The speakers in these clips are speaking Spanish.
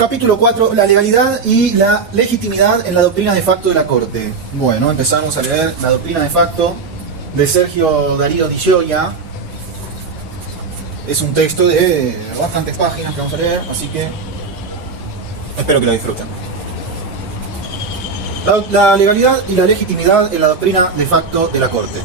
Capítulo 4, la legalidad y la legitimidad en la doctrina de facto de la Corte. Bueno, empezamos a leer la doctrina de facto de Sergio Darío Di Gioia. Es un texto de bastantes páginas que vamos a leer, así que espero que lo disfruten. La legalidad y la legitimidad en la doctrina de facto de la Corte.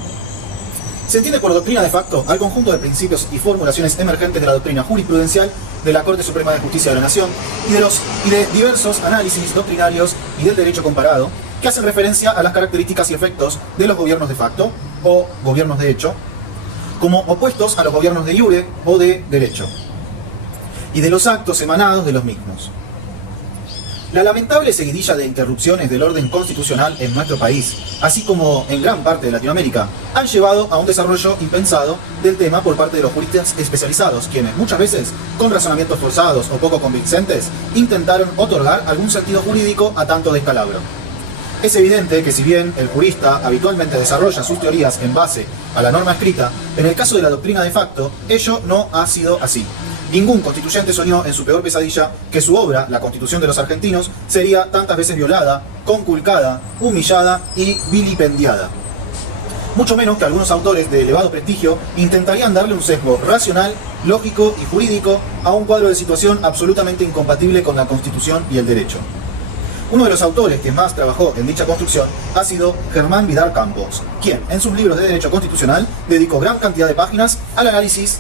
Se entiende por doctrina de facto al conjunto de principios y formulaciones emergentes de la doctrina jurisprudencial de la Corte Suprema de Justicia de la Nación y de diversos análisis doctrinarios y del derecho comparado que hacen referencia a las características y efectos de los gobiernos de facto o gobiernos de hecho como opuestos a los gobiernos de iure o de derecho y de los actos emanados de los mismos. La lamentable seguidilla de interrupciones del orden constitucional en nuestro país, así como en gran parte de Latinoamérica, han llevado a un desarrollo impensado del tema por parte de los juristas especializados, quienes muchas veces, con razonamientos forzados o poco convincentes, intentaron otorgar algún sentido jurídico a tanto descalabro. Es evidente que si bien el jurista habitualmente desarrolla sus teorías en base a la norma escrita, en el caso de la doctrina de facto, ello no ha sido así. Ningún constituyente soñó en su peor pesadilla que su obra, la Constitución de los Argentinos, sería tantas veces violada, conculcada, humillada y vilipendiada. Mucho menos que algunos autores de elevado prestigio intentarían darle un sesgo racional, lógico y jurídico a un cuadro de situación absolutamente incompatible con la Constitución y el derecho. Uno de los autores que más trabajó en dicha construcción ha sido Germán Vidal Campos, quien en sus libros de Derecho Constitucional dedicó gran cantidad de páginas al análisis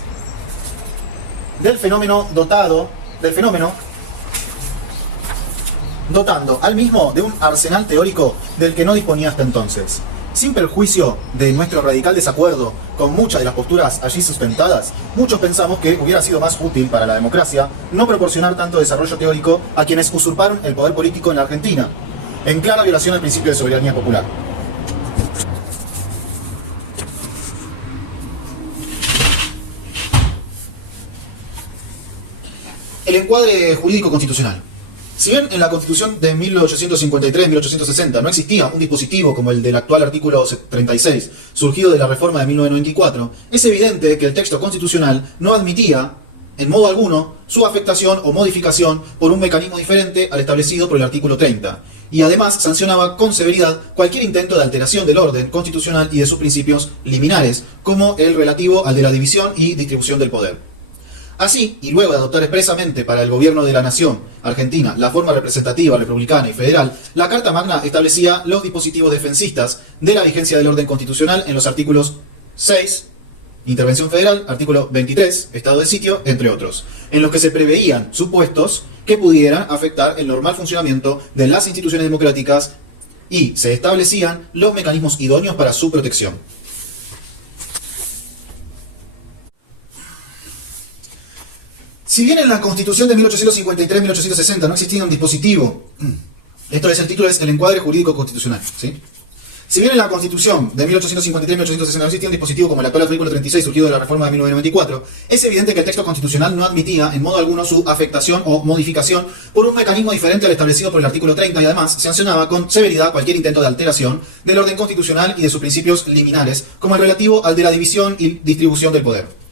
del fenómeno dotando al mismo de un arsenal teórico del que no disponía hasta entonces. Sin perjuicio de nuestro radical desacuerdo con muchas de las posturas allí sustentadas, muchos pensamos que hubiera sido más útil para la democracia no proporcionar tanto desarrollo teórico a quienes usurparon el poder político en la Argentina, en clara violación al principio de soberanía popular. El encuadre jurídico constitucional. Si bien en la Constitución de 1853-1860 no existía un dispositivo como el del actual artículo 36, surgido de la reforma de 1994, es evidente que el texto constitucional no admitía, en modo alguno, su afectación o modificación por un mecanismo diferente al establecido por el artículo 30, y además sancionaba con severidad cualquier intento de alteración del orden constitucional y de sus principios liminares, como el relativo al de la división y distribución del poder. Así, y luego de adoptar expresamente para el gobierno de la nación argentina la forma representativa, republicana y federal, la Carta Magna establecía los dispositivos defensistas de la vigencia del orden constitucional en los artículos 6, intervención federal, artículo 23, estado de sitio, entre otros, en los que se preveían supuestos que pudieran afectar el normal funcionamiento de las instituciones democráticas y se establecían los mecanismos idóneos para su protección. Si bien en la Constitución de 1853-1860 no existía un dispositivo, esto es, el título es el encuadre jurídico constitucional, ¿sí? Si bien en la Constitución de 1853-1860 no existía un dispositivo como el actual artículo 36 surgido de la reforma de 1994, es evidente que el texto constitucional no admitía en modo alguno su afectación o modificación por un mecanismo diferente al establecido por el artículo 30 y además sancionaba con severidad cualquier intento de alteración del orden constitucional y de sus principios liminares, como el relativo al de la división y distribución del poder.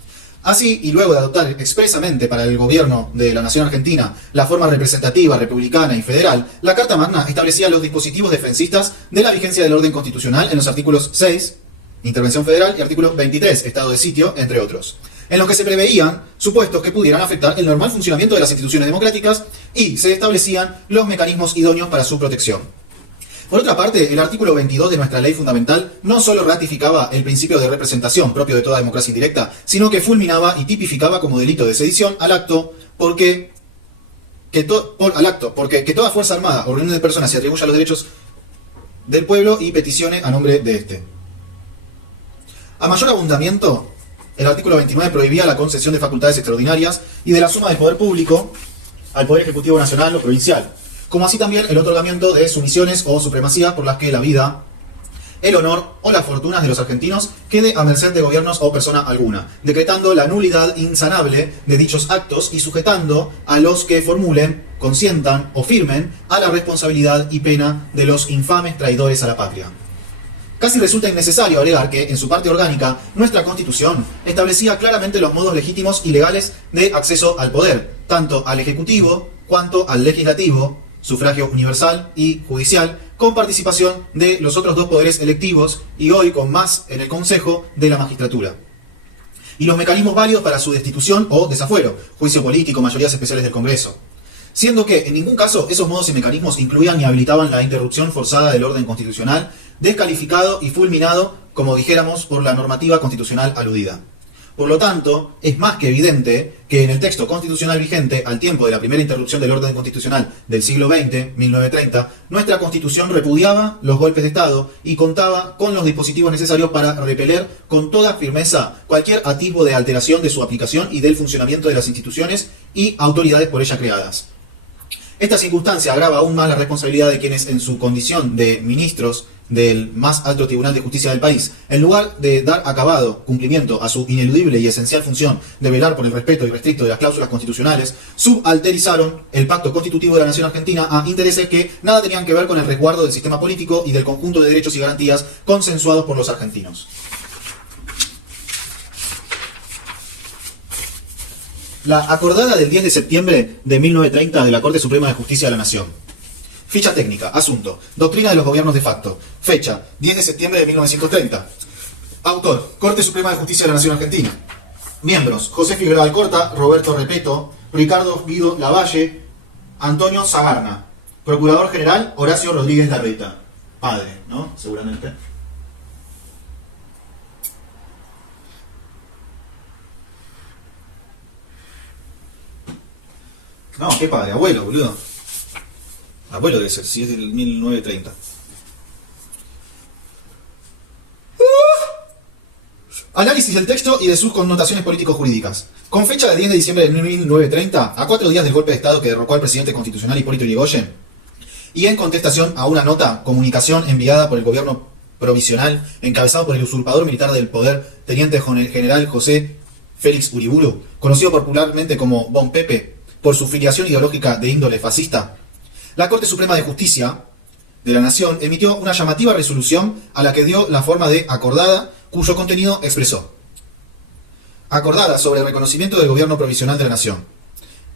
Así, y luego de adoptar expresamente para el gobierno de la nación argentina la forma representativa, republicana y federal, la Carta Magna establecía los dispositivos defensistas de la vigencia del orden constitucional en los artículos 6, intervención federal, y artículo 23, estado de sitio, entre otros, en los que se preveían supuestos que pudieran afectar el normal funcionamiento de las instituciones democráticas y se establecían los mecanismos idóneos para su protección. Por otra parte, el artículo 22 de nuestra ley fundamental no solo ratificaba el principio de representación propio de toda democracia indirecta, sino que fulminaba y tipificaba como delito de sedición al acto porque que toda fuerza armada o reunión de personas se atribuya los derechos del pueblo y peticione a nombre de éste. A mayor abundamiento, el artículo 29 prohibía la concesión de facultades extraordinarias y de la suma del poder público al Poder Ejecutivo Nacional o Provincial, como así también el otorgamiento de sumisiones o supremacía por las que la vida, el honor o las fortunas de los argentinos quede a merced de gobiernos o persona alguna, decretando la nulidad insanable de dichos actos y sujetando a los que formulen, consientan o firmen a la responsabilidad y pena de los infames traidores a la patria. Casi resulta innecesario agregar que, en su parte orgánica, nuestra Constitución establecía claramente los modos legítimos y legales de acceso al poder, tanto al Ejecutivo cuanto al legislativo, sufragio universal y judicial, con participación de los otros dos poderes electivos y hoy con más en el Consejo de la Magistratura. Y los mecanismos válidos para su destitución o desafuero, juicio político, mayorías especiales del Congreso. Siendo que en ningún caso esos modos y mecanismos incluían ni habilitaban la interrupción forzada del orden constitucional, descalificado y fulminado, como dijéramos, por la normativa constitucional aludida. Por lo tanto, es más que evidente que en el texto constitucional vigente, al tiempo de la primera interrupción del orden constitucional del siglo XX, 1930, nuestra Constitución repudiaba los golpes de Estado y contaba con los dispositivos necesarios para repeler con toda firmeza cualquier atisbo de alteración de su aplicación y del funcionamiento de las instituciones y autoridades por ella creadas. Esta circunstancia agrava aún más la responsabilidad de quienes, en su condición de ministros del más alto tribunal de justicia del país, en lugar de dar acabado cumplimiento a su ineludible y esencial función de velar por el respeto irrestricto de las cláusulas constitucionales, subalterizaron el pacto constitutivo de la nación argentina a intereses que nada tenían que ver con el resguardo del sistema político y del conjunto de derechos y garantías consensuados por los argentinos. La acordada del 10 de septiembre de 1930 de la Corte Suprema de Justicia de la Nación. Ficha técnica, asunto, doctrina de los gobiernos de facto. Fecha, 10 de septiembre de 1930. Autor, Corte Suprema de Justicia de la Nación Argentina. Miembros, José Figueroa Alcorta, Roberto Repeto, Ricardo Guido Lavalle, Antonio Sagarna. Procurador General, Horacio Rodríguez Larreta. Padre, ¿no? Seguramente. No, qué padre, abuelo, boludo. Abuelo debe ser, si es del 1930. Análisis del texto y de sus connotaciones político-jurídicas. Con fecha de 10 de diciembre de 1930, a 4 días del golpe de Estado que derrocó al presidente constitucional Hipólito Yrigoyen, y en contestación a una nota, comunicación enviada por el gobierno provisional, encabezado por el usurpador militar del poder, teniente general José Félix Uriburu, conocido popularmente como Bon Pepe, por su filiación ideológica de índole fascista, la Corte Suprema de Justicia de la Nación emitió una llamativa resolución a la que dio la forma de acordada, cuyo contenido expresó: acordada sobre el reconocimiento del gobierno provisional de la Nación.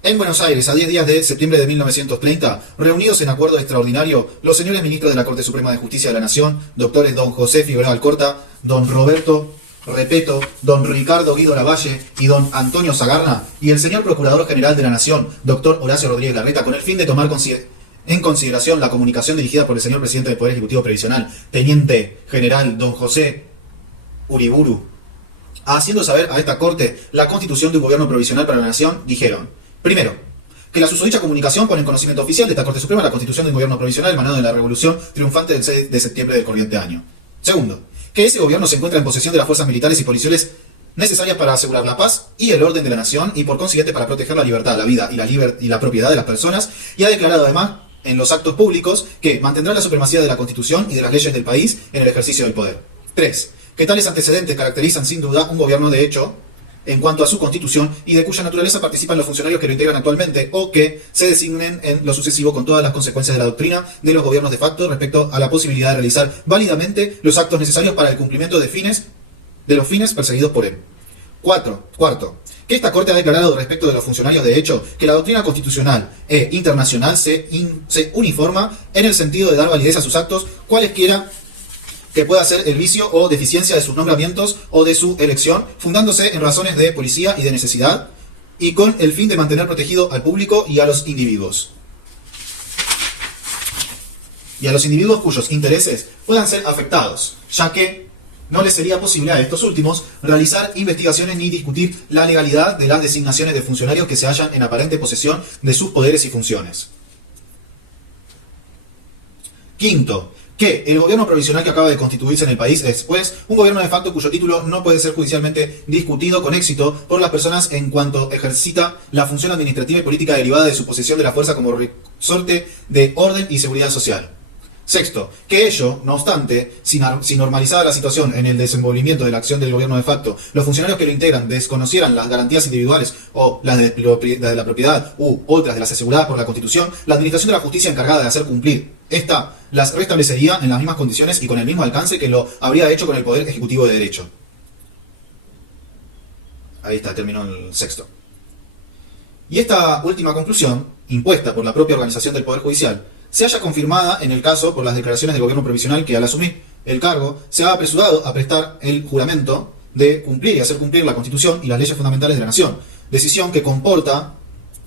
En Buenos Aires, a 10 días de septiembre de 1930, reunidos en acuerdo extraordinario, los señores ministros de la Corte Suprema de Justicia de la Nación, doctores don José Figueroa Alcorta, don Roberto Repeto, don Ricardo Guido Lavalle y don Antonio Sagarna, y el señor Procurador General de la Nación, doctor Horacio Rodríguez Larreta, con el fin de tomar en consideración la comunicación dirigida por el señor Presidente del Poder Ejecutivo Previsional, Teniente General don José Uriburu, haciendo saber a esta Corte la constitución de un gobierno provisional para la Nación, dijeron: primero, que la susodicha comunicación pone en conocimiento oficial de esta Corte Suprema la constitución de un gobierno provisional emanado de la Revolución triunfante del 6 de septiembre del corriente año. Segundo, que ese gobierno se encuentra en posesión de las fuerzas militares y policiales necesarias para asegurar la paz y el orden de la nación y por consiguiente para proteger la libertad, la vida y la propiedad de las personas, y ha declarado además en los actos públicos que mantendrá la supremacía de la Constitución y de las leyes del país en el ejercicio del poder. 3. Que tales antecedentes caracterizan sin duda un gobierno de hecho en cuanto a su constitución y de cuya naturaleza participan los funcionarios que lo integran actualmente o que se designen en lo sucesivo con todas las consecuencias de la doctrina de los gobiernos de facto respecto a la posibilidad de realizar válidamente los actos necesarios para el cumplimiento de los fines perseguidos por él. Cuarto, que esta Corte ha declarado respecto de los funcionarios de hecho que la doctrina constitucional e internacional se uniforma en el sentido de dar validez a sus actos cualesquiera que pueda ser el vicio o deficiencia de sus nombramientos o de su elección, fundándose en razones de policía y de necesidad, y con el fin de mantener protegido al público y a los individuos. Y a los individuos cuyos intereses puedan ser afectados, ya que no les sería posible a estos últimos realizar investigaciones ni discutir la legalidad de las designaciones de funcionarios que se hallan en aparente posesión de sus poderes y funciones. Quinto, que el gobierno provisional que acaba de constituirse en el país es, pues, un gobierno de facto cuyo título no puede ser judicialmente discutido con éxito por las personas en cuanto ejercita la función administrativa y política derivada de su posesión de la fuerza como resorte de orden y seguridad social. Sexto, que ello, no obstante, si normalizada la situación en el desenvolvimiento de la acción del gobierno de facto, los funcionarios que lo integran desconocieran las garantías individuales o las de la propiedad u otras de las aseguradas por la Constitución, la Administración de la Justicia encargada de hacer cumplir esta las restablecería en las mismas condiciones y con el mismo alcance que lo habría hecho con el Poder Ejecutivo de Derecho. Ahí está, terminó el sexto. Y esta última conclusión, impuesta por la propia organización del Poder Judicial, se haya confirmada en el caso por las declaraciones del gobierno provisional que al asumir el cargo se ha apresurado a prestar el juramento de cumplir y hacer cumplir la Constitución y las leyes fundamentales de la Nación, decisión que comporta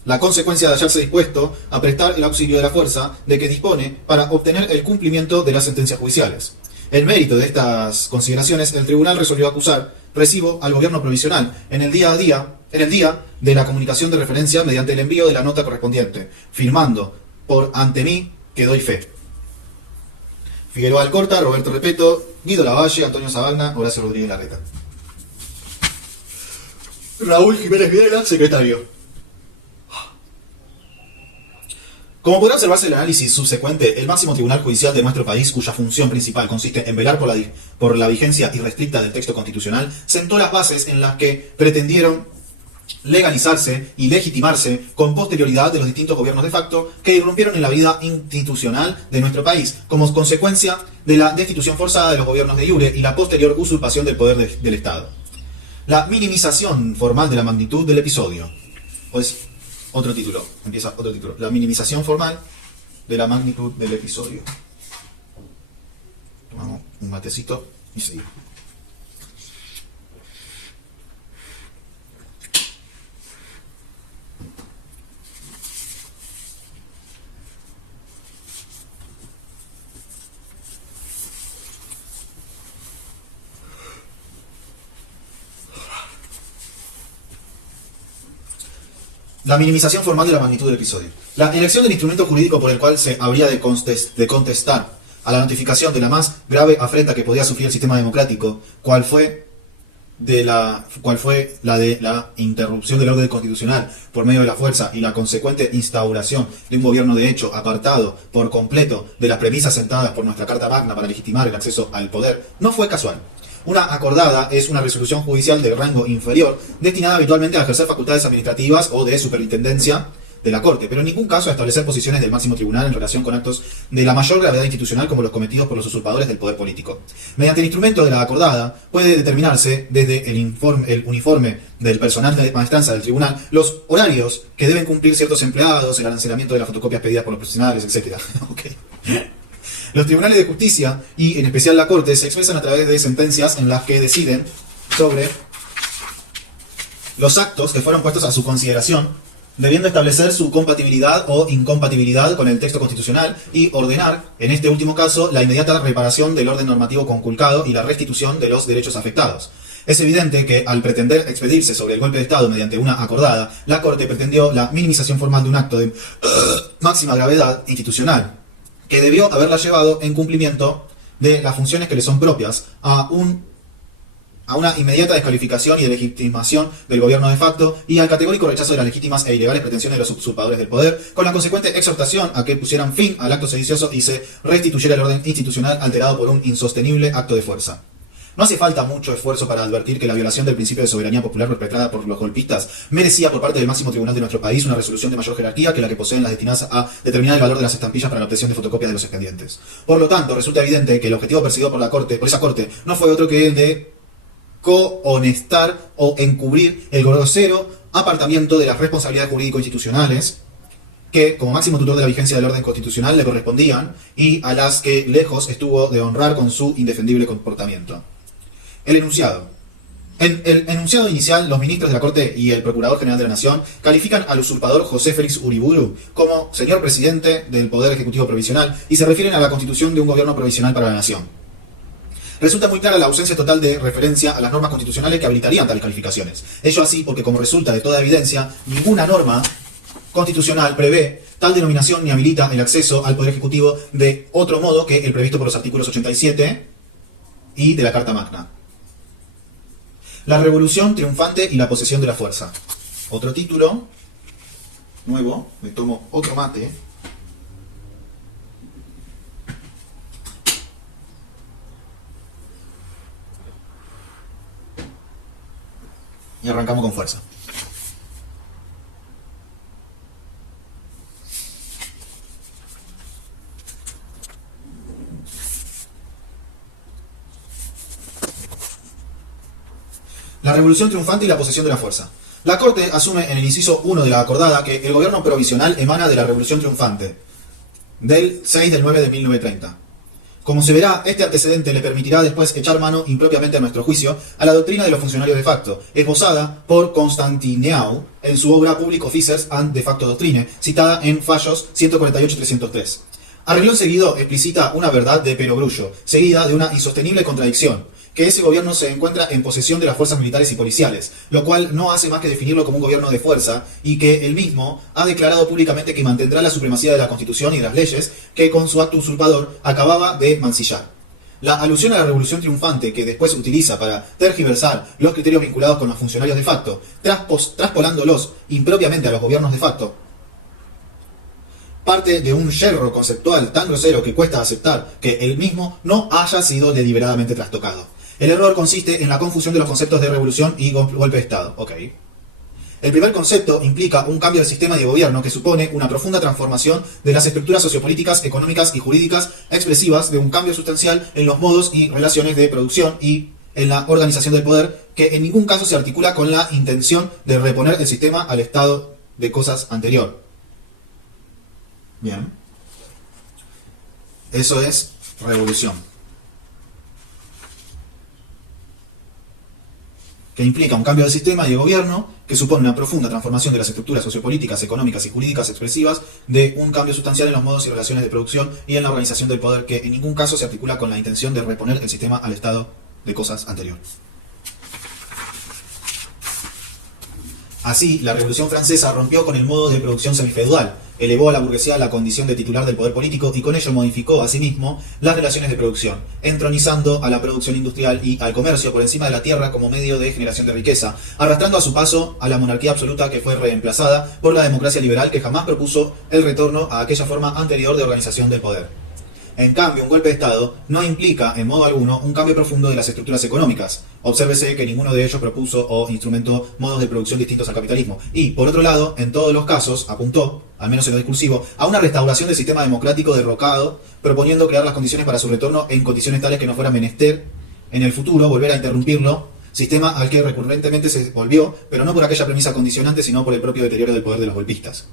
la consecuencia de hallarse dispuesto a prestar el auxilio de la fuerza de que dispone para obtener el cumplimiento de las sentencias judiciales. En mérito de estas consideraciones, el tribunal resolvió acusar recibo al gobierno provisional en el día de la comunicación de referencia mediante el envío de la nota correspondiente, firmando por ante mí que doy fe. Figueroa Alcorta, Roberto Repeto, Guido Lavalle, Antonio Sabagna, Horacio Rodríguez Larreta. Raúl Jiménez Videla, secretario. Como podrá observarse en el análisis subsecuente, el máximo tribunal judicial de nuestro país, cuya función principal consiste en velar por la vigencia irrestricta del texto constitucional, sentó las bases en las que pretendieron legalizarse y legitimarse con posterioridad de los distintos gobiernos de facto que irrumpieron en la vida institucional de nuestro país, como consecuencia de la destitución forzada de los gobiernos de iure y la posterior usurpación del poder del Estado. La minimización formal de la magnitud del episodio. Pues, otro título, empieza otro título. La minimización formal de la magnitud del episodio. Tomamos un matecito y seguimos. La minimización formal de la magnitud del episodio. La elección del instrumento jurídico por el cual se habría de contestar a la notificación de la más grave afrenta que podía sufrir el sistema democrático, cual fue la de la interrupción del orden constitucional por medio de la fuerza y la consecuente instauración de un gobierno de hecho apartado por completo de las premisas sentadas por nuestra Carta Magna para legitimar el acceso al poder, no fue casual. Una acordada es una resolución judicial de rango inferior, destinada habitualmente a ejercer facultades administrativas o de superintendencia de la Corte, pero en ningún caso a establecer posiciones del máximo tribunal en relación con actos de la mayor gravedad institucional como los cometidos por los usurpadores del poder político. Mediante el instrumento de la acordada puede determinarse desde el uniforme del personal de maestranza del tribunal los horarios que deben cumplir ciertos empleados, el arancelamiento de las fotocopias pedidas por los profesionales, etc. Okay. Los tribunales de justicia, y en especial la Corte, se expresan a través de sentencias en las que deciden sobre los actos que fueron puestos a su consideración, debiendo establecer su compatibilidad o incompatibilidad con el texto constitucional y ordenar, en este último caso, la inmediata reparación del orden normativo conculcado y la restitución de los derechos afectados. Es evidente que, al pretender expedirse sobre el golpe de Estado mediante una acordada, la Corte pretendió la minimización formal de un acto de máxima gravedad institucional, que debió haberla llevado en cumplimiento de las funciones que le son propias a una inmediata descalificación y legitimación del gobierno de facto y al categórico rechazo de las legítimas e ilegales pretensiones de los usurpadores del poder, con la consecuente exhortación a que pusieran fin al acto sedicioso y se restituyera el orden institucional alterado por un insostenible acto de fuerza. No hace falta mucho esfuerzo para advertir que la violación del principio de soberanía popular perpetrada por los golpistas merecía por parte del máximo tribunal de nuestro país una resolución de mayor jerarquía que la que poseen las destinadas a determinar el valor de las estampillas para la obtención de fotocopias de los expedientes. Por lo tanto, resulta evidente que el objetivo perseguido por esa corte no fue otro que el de cohonestar o encubrir el grosero apartamiento de las responsabilidades jurídico-institucionales que, como máximo tutor de la vigencia del orden constitucional, le correspondían y a las que lejos estuvo de honrar con su indefendible comportamiento. El enunciado. En el enunciado inicial, los ministros de la Corte y el Procurador General de la Nación califican al usurpador José Félix Uriburu como señor presidente del Poder Ejecutivo Provisional y se refieren a la constitución de un gobierno provisional para la Nación. Resulta muy clara la ausencia total de referencia a las normas constitucionales que habilitarían tales calificaciones. Ello así porque, como resulta de toda evidencia, ninguna norma constitucional prevé tal denominación ni habilita el acceso al Poder Ejecutivo de otro modo que el previsto por los artículos 87 y de la Carta Magna. La revolución triunfante y la posesión de la fuerza. Otro título nuevo, me tomo otro mate. Y arrancamos con fuerza. La revolución triunfante y la posesión de la fuerza. La Corte asume en el inciso 1 de la acordada que el gobierno provisional emana de la Revolución Triunfante, del 6 del 9 de 1930. Como se verá, este antecedente le permitirá después echar mano impropiamente a nuestro juicio a la doctrina de los funcionarios de facto, esbozada por Constantineau en su obra Public Officers and de facto Doctrine, citada en Fallos 148-303. A renglón seguido explicita una verdad de perogrullo, seguida de una insostenible contradicción, que ese gobierno se encuentra en posesión de las fuerzas militares y policiales, lo cual no hace más que definirlo como un gobierno de fuerza, y que él mismo ha declarado públicamente que mantendrá la supremacía de la Constitución y de las leyes que con su acto usurpador acababa de mancillar. La alusión a la revolución triunfante que después utiliza para tergiversar los criterios vinculados con los funcionarios de facto, traspolándolos impropiamente a los gobiernos de facto, parte de un yerro conceptual tan grosero que cuesta aceptar que él mismo no haya sido deliberadamente trastocado. El error consiste en la confusión de los conceptos de revolución y golpe de Estado. Okay. El primer concepto implica un cambio del sistema de gobierno que supone una profunda transformación de las estructuras sociopolíticas, económicas y jurídicas expresivas de un cambio sustancial en los modos y relaciones de producción y en la organización del poder, que en ningún caso se articula con la intención de reponer el sistema al estado de cosas anterior. Bien. Eso es revolución. Que implica un cambio del sistema y de gobierno que supone una profunda transformación de las estructuras sociopolíticas, económicas y jurídicas expresivas de un cambio sustancial en los modos y relaciones de producción y en la organización del poder, que en ningún caso se articula con la intención de reponer el sistema al estado de cosas anterior. Así, la Revolución Francesa rompió con el modo de producción semifeudal, elevó a la burguesía a la condición de titular del poder político y con ello modificó asimismo las relaciones de producción, entronizando a la producción industrial y al comercio por encima de la tierra como medio de generación de riqueza, arrastrando a su paso a la monarquía absoluta que fue reemplazada por la democracia liberal que jamás propuso el retorno a aquella forma anterior de organización del poder. En cambio, un golpe de Estado no implica en modo alguno un cambio profundo de las estructuras económicas. Obsérvese que ninguno de ellos propuso o instrumentó modos de producción distintos al capitalismo. Y, por otro lado, en todos los casos, apuntó, al menos en lo discursivo, a una restauración del sistema democrático derrocado, proponiendo crear las condiciones para su retorno en condiciones tales que no fuera menester en el futuro volver a interrumpirlo, sistema al que recurrentemente se volvió, pero no por aquella premisa condicionante, sino por el propio deterioro del poder de los golpistas.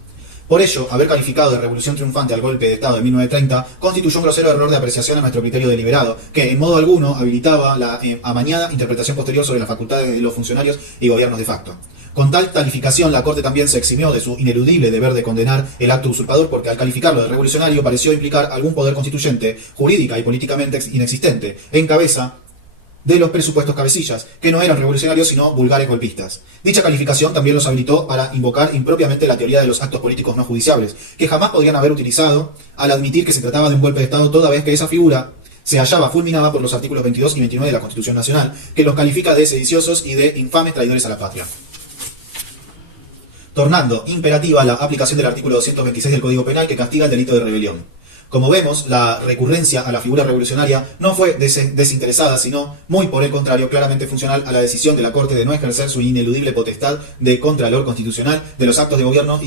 Por ello, haber calificado de revolución triunfante al golpe de Estado de 1930 constituyó un grosero error de apreciación a nuestro criterio deliberado, que en modo alguno habilitaba la amañada interpretación posterior sobre las facultades de los funcionarios y gobiernos de facto. Con tal calificación, la Corte también se eximió de su ineludible deber de condenar el acto usurpador, porque al calificarlo de revolucionario pareció implicar algún poder constituyente, jurídica y políticamente inexistente, en cabeza de los presupuestos cabecillas, que no eran revolucionarios sino vulgares golpistas. Dicha calificación también los habilitó para invocar impropiamente la teoría de los actos políticos no judiciables, que jamás podrían haber utilizado al admitir que se trataba de un golpe de Estado, toda vez que esa figura se hallaba fulminada por los artículos 22 y 29 de la Constitución Nacional, que los califica de sediciosos y de infames traidores a la patria. Tornando imperativa la aplicación del artículo 226 del Código Penal, que castiga el delito de rebelión. Como vemos, la recurrencia a la figura revolucionaria no fue desinteresada, sino, muy por el contrario, claramente funcional a la decisión de la Corte de no ejercer su ineludible potestad de contralor constitucional de los actos de gobierno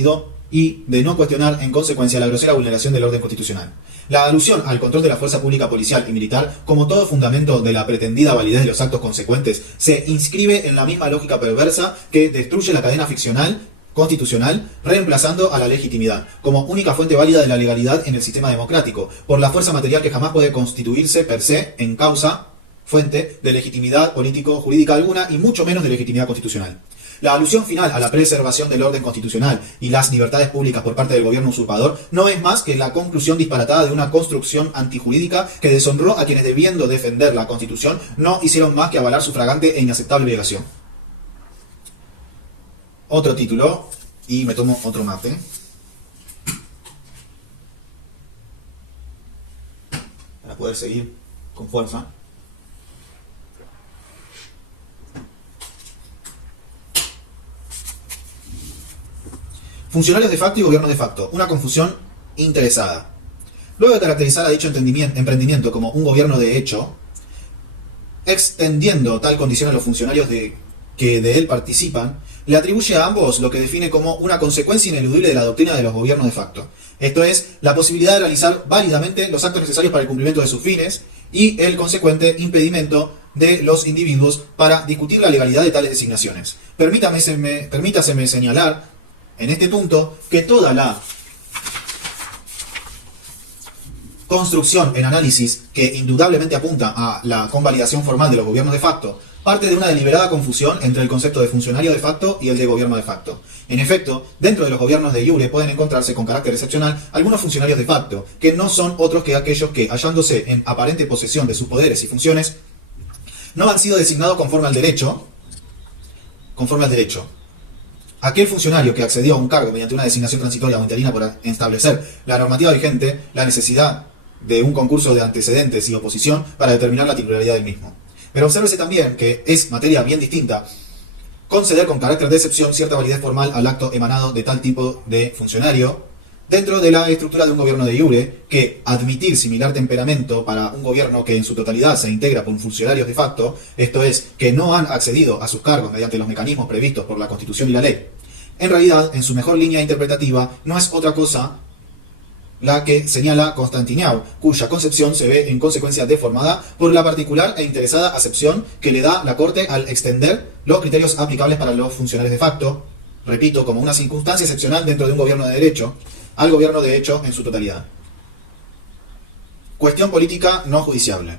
y de no cuestionar en consecuencia la grosera vulneración del orden constitucional. La alusión al control de la fuerza pública policial y militar, como todo fundamento de la pretendida validez de los actos consecuentes, se inscribe en la misma lógica perversa que destruye la cadena ficcional constitucional, reemplazando a la legitimidad, como única fuente válida de la legalidad en el sistema democrático, por la fuerza material que jamás puede constituirse per se en causa, fuente de legitimidad político-jurídica alguna y mucho menos de legitimidad constitucional. La alusión final a la preservación del orden constitucional y las libertades públicas por parte del gobierno usurpador no es más que la conclusión disparatada de una construcción antijurídica que deshonró a quienes, debiendo defender la Constitución, no hicieron más que avalar su fragante e inaceptable violación. Otro título, y me tomo otro mate. Para poder seguir con fuerza. Funcionarios de facto y gobierno de facto. Una confusión interesada. Luego de caracterizar a dicho emprendimiento como un gobierno de hecho, extendiendo tal condición a los funcionarios que de él participan, le atribuye a ambos lo que define como una consecuencia ineludible de la doctrina de los gobiernos de facto. Esto es, la posibilidad de realizar válidamente los actos necesarios para el cumplimiento de sus fines y el consecuente impedimento de los individuos para discutir la legalidad de tales designaciones. Permítaseme señalar en este punto que toda la construcción en análisis que indudablemente apunta a la convalidación formal de los gobiernos de facto parte de una deliberada confusión entre el concepto de funcionario de facto y el de gobierno de facto. En efecto, dentro de los gobiernos de iure pueden encontrarse con carácter excepcional algunos funcionarios de facto, que no son otros que aquellos que, hallándose en aparente posesión de sus poderes y funciones, no han sido designados conforme al derecho. Aquel funcionario que accedió a un cargo mediante una designación transitoria o interina por establecer la normativa vigente, la necesidad de un concurso de antecedentes y oposición para determinar la titularidad del mismo. Pero obsérvese también que es materia bien distinta conceder con carácter de excepción cierta validez formal al acto emanado de tal tipo de funcionario dentro de la estructura de un gobierno de iure, que admitir similar temperamento para un gobierno que en su totalidad se integra por funcionarios de facto, esto es, que no han accedido a sus cargos mediante los mecanismos previstos por la Constitución y la ley. En realidad, en su mejor línea interpretativa, no es otra cosa la que señala Constantineau, cuya concepción se ve en consecuencia deformada por la particular e interesada acepción que le da la Corte al extender los criterios aplicables para los funcionarios de facto, repito, como una circunstancia excepcional dentro de un gobierno de derecho, al gobierno de hecho en su totalidad. Cuestión política no judiciable.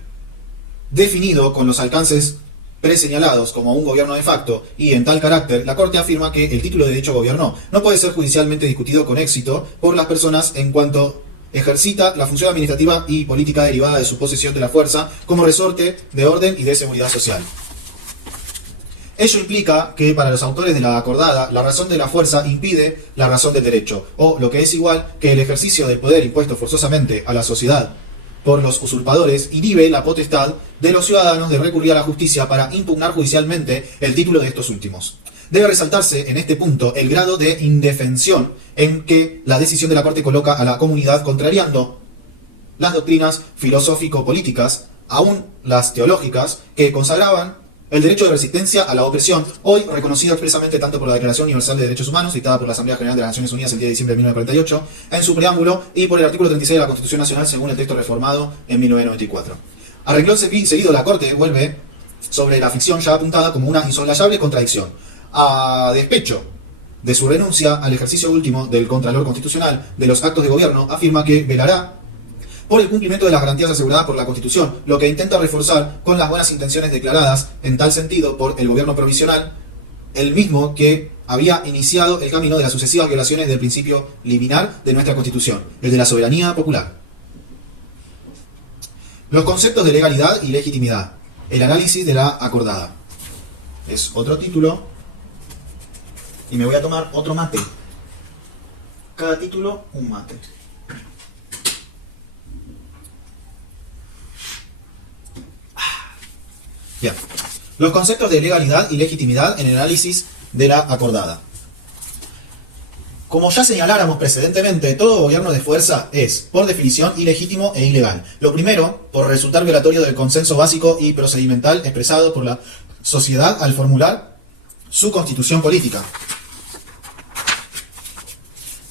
Definido con los alcances preseñalados como un gobierno de facto y en tal carácter, la Corte afirma que el título de dicho gobierno no puede ser judicialmente discutido con éxito por las personas en cuanto ejercita la función administrativa y política derivada de su posesión de la fuerza como resorte de orden y de seguridad social. Ello implica que para los autores de la acordada, la razón de la fuerza impide la razón del derecho, o lo que es igual, que el ejercicio del poder impuesto forzosamente a la sociedad por los usurpadores inhibe la potestad de los ciudadanos de recurrir a la justicia para impugnar judicialmente el título de estos últimos. Debe resaltarse en este punto el grado de indefensión en que la decisión de la Corte coloca a la comunidad, contrariando las doctrinas filosófico-políticas, aún las teológicas, que consagraban el derecho de resistencia a la opresión, hoy reconocido expresamente tanto por la Declaración Universal de Derechos Humanos, dictada por la Asamblea General de las Naciones Unidas el 10 de diciembre de 1948, en su preámbulo, y por el artículo 36 de la Constitución Nacional, según el texto reformado en 1994. A renglón seguido, la Corte vuelve sobre la ficción ya apuntada como una insoslayable contradicción. A despecho de su renuncia al ejercicio último del Contralor Constitucional de los actos de gobierno, afirma que velará por el cumplimiento de las garantías aseguradas por la Constitución, lo que intenta reforzar con las buenas intenciones declaradas en tal sentido por el gobierno provisional, el mismo que había iniciado el camino de las sucesivas violaciones del principio liminar de nuestra Constitución, el de la soberanía popular. Los conceptos de legalidad y legitimidad. El análisis de la acordada. Es otro título. Y me voy a tomar otro mate. Cada título, un mate. Bien. Los conceptos de legalidad y legitimidad en el análisis de la acordada. Como ya señaláramos precedentemente, todo gobierno de fuerza es, por definición, ilegítimo e ilegal. Lo primero, por resultar violatorio del consenso básico y procedimental expresado por la sociedad al formular su constitución política.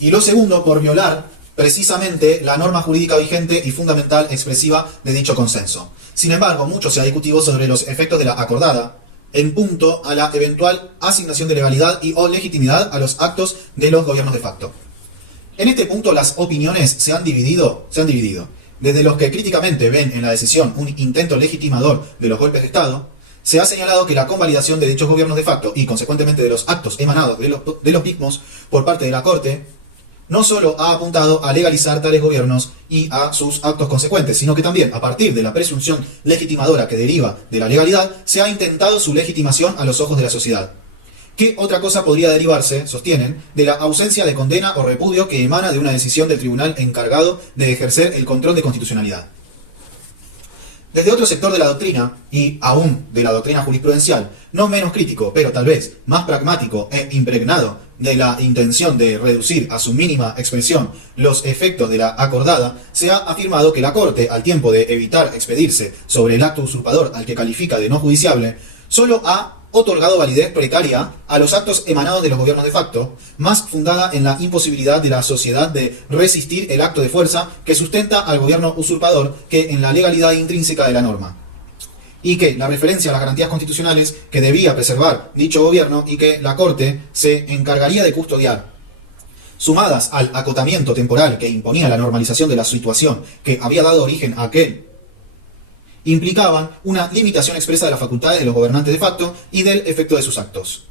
Y lo segundo, por violar precisamente la norma jurídica vigente y fundamental expresiva de dicho consenso. Sin embargo, mucho se ha discutido sobre los efectos de la acordada en punto a la eventual asignación de legalidad y o legitimidad a los actos de los gobiernos de facto. En este punto las opiniones se han dividido. Desde los que críticamente ven en la decisión un intento legitimador de los golpes de Estado, se ha señalado que la convalidación de dichos gobiernos de facto y consecuentemente de los actos emanados de los mismos por parte de la Corte no solo ha apuntado a legalizar tales gobiernos y a sus actos consecuentes, sino que también, a partir de la presunción legitimadora que deriva de la legalidad, se ha intentado su legitimación a los ojos de la sociedad. ¿Qué otra cosa podría derivarse, sostienen, de la ausencia de condena o repudio que emana de una decisión del tribunal encargado de ejercer el control de constitucionalidad? Desde otro sector de la doctrina, y aún de la doctrina jurisprudencial, no menos crítico, pero tal vez más pragmático e impregnado de la intención de reducir a su mínima expresión los efectos de la acordada, se ha afirmado que la Corte, al tiempo de evitar expedirse sobre el acto usurpador al que califica de no judiciable, solo ha otorgado validez precaria a los actos emanados de los gobiernos de facto, más fundada en la imposibilidad de la sociedad de resistir el acto de fuerza que sustenta al gobierno usurpador que en la legalidad intrínseca de la norma. y que la referencia a las garantías constitucionales que debía preservar dicho gobierno y que la Corte se encargaría de custodiar, sumadas al acotamiento temporal que imponía la normalización de la situación que había dado origen a aquel, implicaban una limitación expresa de las facultades de los gobernantes de facto y del efecto de sus actos.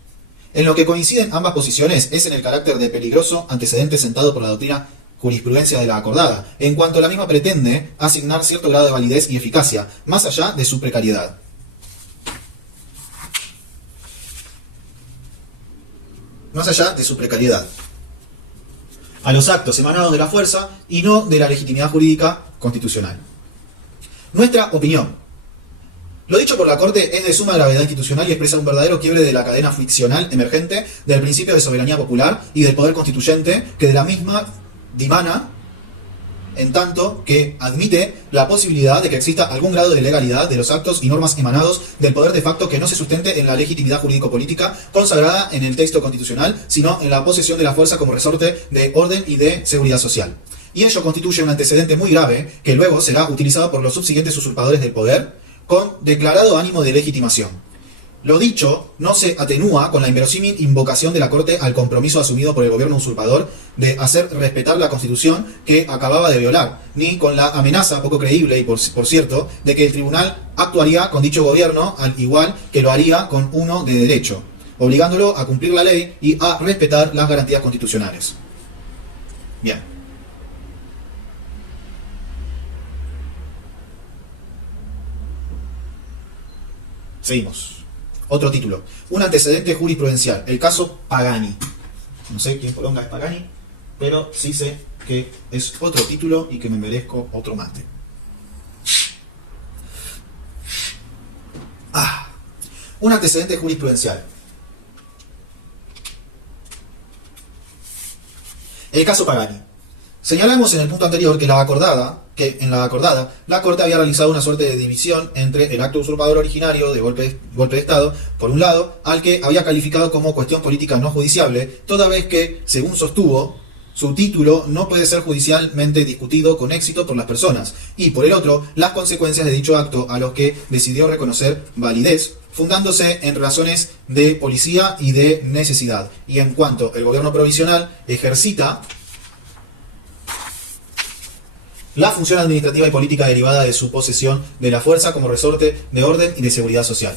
En lo que coinciden ambas posiciones es en el carácter de peligroso antecedente sentado por la doctrina jurisprudencia de la acordada, en cuanto la misma pretende asignar cierto grado de validez y eficacia, más allá de su precariedad. A los actos emanados de la fuerza y no de la legitimidad jurídica constitucional. Nuestra opinión. Lo dicho por la Corte es de suma gravedad institucional y expresa un verdadero quiebre de la cadena ficcional emergente del principio de soberanía popular y del poder constituyente que de la misma dimana, en tanto que admite la posibilidad de que exista algún grado de legalidad de los actos y normas emanados del poder de facto que no se sustente en la legitimidad jurídico-política consagrada en el texto constitucional, sino en la posesión de la fuerza como resorte de orden y de seguridad social. Y ello constituye un antecedente muy grave que luego será utilizado por los subsiguientes usurpadores del poder con declarado ánimo de legitimación. Lo dicho no se atenúa con la inverosímil invocación de la Corte al compromiso asumido por el gobierno usurpador de hacer respetar la Constitución que acababa de violar, ni con la amenaza poco creíble y por cierto, de que el tribunal actuaría con dicho gobierno al igual que lo haría con uno de derecho, obligándolo a cumplir la ley y a respetar las garantías constitucionales. Bien. Seguimos. Otro título. Un antecedente jurisprudencial. El caso Pagani. No sé quién poronga es Pagani, pero sí sé que es otro título y que me merezco otro mate. Un antecedente jurisprudencial. El caso Pagani. Señalamos en el punto anterior que en la acordada, la Corte había realizado una suerte de división entre el acto usurpador originario de golpe de Estado, por un lado, al que había calificado como cuestión política no judiciable, toda vez que, según sostuvo, su título no puede ser judicialmente discutido con éxito por las personas, y por el otro, las consecuencias de dicho acto a los que decidió reconocer validez, fundándose en razones de policía y de necesidad, y en cuanto el gobierno provisional ejercita la función administrativa y política derivada de su posesión de la fuerza como resorte de orden y de seguridad social.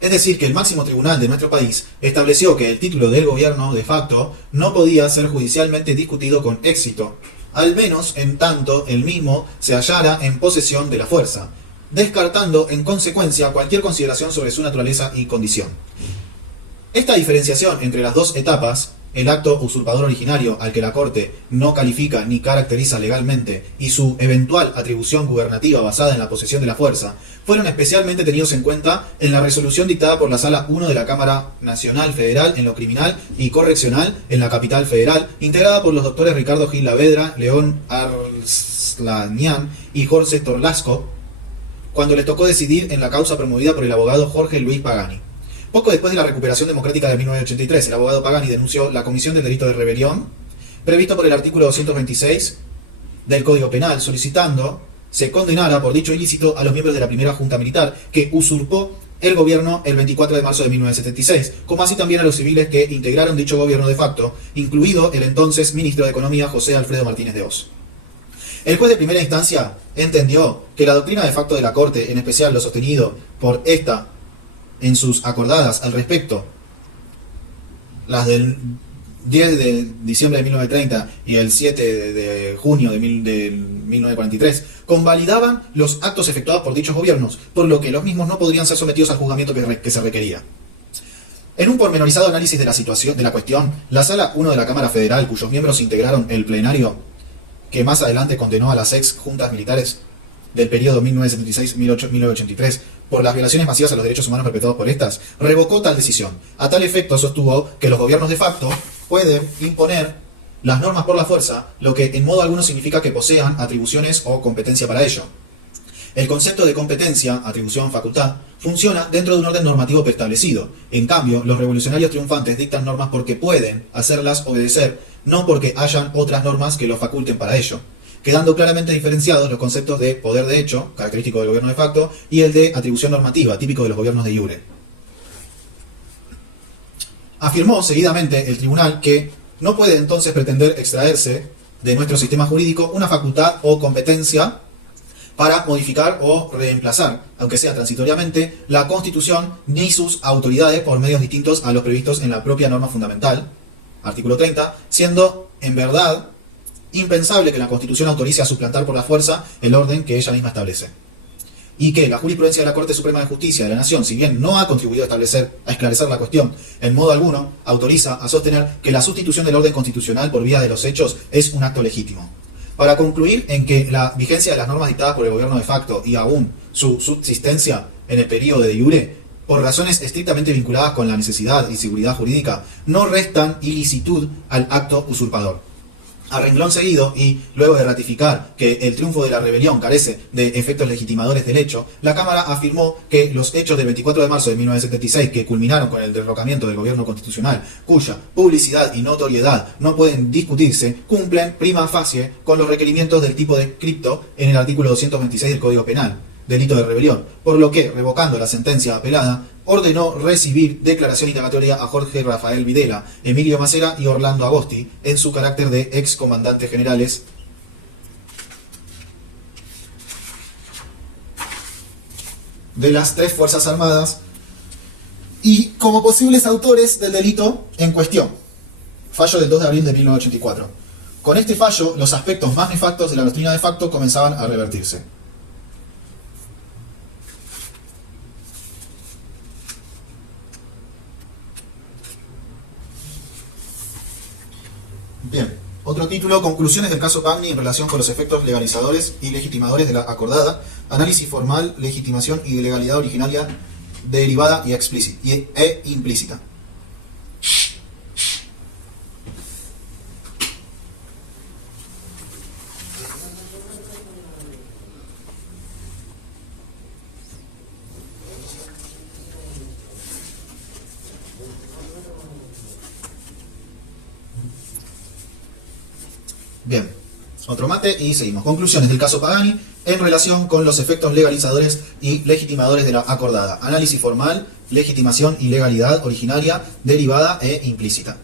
Es decir, que el máximo tribunal de nuestro país estableció que el título del gobierno de facto no podía ser judicialmente discutido con éxito, al menos en tanto el mismo se hallara en posesión de la fuerza, descartando en consecuencia cualquier consideración sobre su naturaleza y condición. Esta diferenciación entre las dos etapas, el acto usurpador originario al que la Corte no califica ni caracteriza legalmente y su eventual atribución gubernativa basada en la posesión de la fuerza, fueron especialmente tenidos en cuenta en la resolución dictada por la Sala 1 de la Cámara Nacional Federal en lo criminal y correccional en la Capital Federal, integrada por los doctores Ricardo Gil Lavedra, León Arslanian y Jorge Torlasco, cuando le tocó decidir en la causa promovida por el abogado Jorge Luis Pagani. Poco después de la recuperación democrática de 1983, el abogado Pagani denunció la comisión del delito de rebelión, previsto por el artículo 226 del Código Penal, solicitando se condenara por dicho ilícito a los miembros de la primera Junta Militar, que usurpó el gobierno el 24 de marzo de 1976, como así también a los civiles que integraron dicho gobierno de facto, incluido el entonces ministro de Economía José Alfredo Martínez de Oz. El juez de primera instancia entendió que la doctrina de facto de la Corte, en especial lo sostenido por esta en sus acordadas al respecto, las del 10 de diciembre de 1930 y el 7 de junio de 1943, convalidaban los actos efectuados por dichos gobiernos, por lo que los mismos no podrían ser sometidos al juzgamiento que se requería. En un pormenorizado análisis de la situación de la cuestión, la Sala 1 de la Cámara Federal, cuyos miembros integraron el plenario que más adelante condenó a las ex juntas militares del periodo 1976-1983 por las violaciones masivas a los derechos humanos perpetrados por estas, revocó tal decisión. A tal efecto sostuvo que los gobiernos de facto pueden imponer las normas por la fuerza, lo que en modo alguno significa que posean atribuciones o competencia para ello. El concepto de competencia, atribución, facultad, funciona dentro de un orden normativo preestablecido. En cambio, los revolucionarios triunfantes dictan normas porque pueden hacerlas obedecer, no porque hayan otras normas que los faculten para ello. quedando claramente diferenciados los conceptos de poder de hecho, característico del gobierno de facto, y el de atribución normativa, típico de los gobiernos de iure. Afirmó seguidamente el tribunal que no puede entonces pretender extraerse de nuestro sistema jurídico una facultad o competencia para modificar o reemplazar, aunque sea transitoriamente, la Constitución ni sus autoridades por medios distintos a los previstos en la propia norma fundamental, artículo 30, siendo en verdad impensable que la Constitución autorice a suplantar por la fuerza el orden que ella misma establece. Y que la jurisprudencia de la Corte Suprema de Justicia de la Nación, si bien no ha contribuido a esclarecer la cuestión en modo alguno, autoriza a sostener que la sustitución del orden constitucional por vía de los hechos es un acto legítimo. Para concluir en que la vigencia de las normas dictadas por el gobierno de facto y aún su subsistencia en el período de iure, por razones estrictamente vinculadas con la necesidad y seguridad jurídica, no restan ilicitud al acto usurpador. A renglón seguido, y luego de ratificar que el triunfo de la rebelión carece de efectos legitimadores del hecho, la Cámara afirmó que los hechos del 24 de marzo de 1976, que culminaron con el derrocamiento del gobierno constitucional, cuya publicidad y notoriedad no pueden discutirse, cumplen prima facie con los requerimientos del tipo descripto en el artículo 226 del Código Penal, delito de rebelión, por lo que, revocando la sentencia apelada, ordenó recibir declaración indagatoria a Jorge Rafael Videla, Emilio Macera y Orlando Agosti, en su carácter de excomandantes generales de las tres Fuerzas Armadas y como posibles autores del delito en cuestión. Fallo del 2 de abril de 1984. Con este fallo, los aspectos más nefastos de la doctrina de facto comenzaban a revertirse. Bien, otro título, conclusiones del caso Pagni en relación con los efectos legalizadores y legitimadores de la acordada, análisis formal, legitimación y legalidad originaria, derivada y e implícita. Bien, otro mate y seguimos. Conclusiones del caso Pagani en relación con los efectos legalizadores y legitimadores de la acordada. Análisis formal, legitimación y legalidad originaria, derivada e implícita.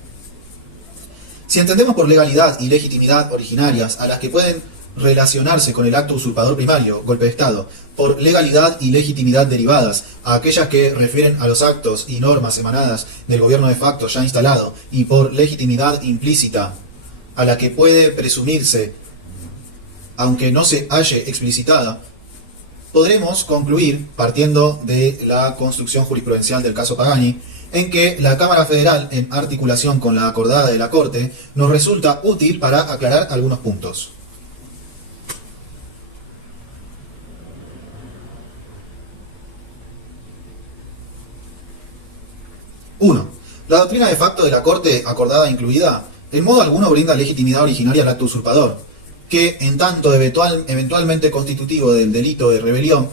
Si entendemos por legalidad y legitimidad originarias a las que pueden relacionarse con el acto usurpador primario, golpe de Estado, por legalidad y legitimidad derivadas a aquellas que refieren a los actos y normas emanadas del gobierno de facto ya instalado, y por legitimidad implícita a la que puede presumirse, aunque no se halle explicitada, podremos concluir, partiendo de la construcción jurisprudencial del caso Pagani, en que la Cámara Federal, en articulación con la acordada de la Corte, nos resulta útil para aclarar algunos puntos. 1. La doctrina de facto de la Corte, acordada incluida, en modo alguno brinda legitimidad originaria al acto usurpador, que, en tanto eventualmente constitutivo del delito de rebelión,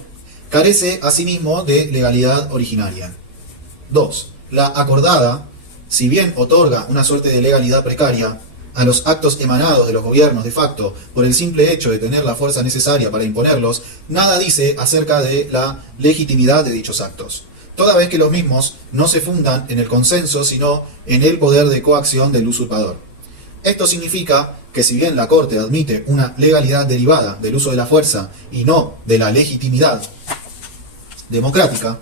carece asimismo de legalidad originaria. 2. La acordada, si bien otorga una suerte de legalidad precaria a los actos emanados de los gobiernos de facto por el simple hecho de tener la fuerza necesaria para imponerlos, nada dice acerca de la legitimidad de dichos actos, toda vez que los mismos no se fundan en el consenso, sino en el poder de coacción del usurpador. Esto significa que si bien la Corte admite una legalidad derivada del uso de la fuerza y no de la legitimidad democrática,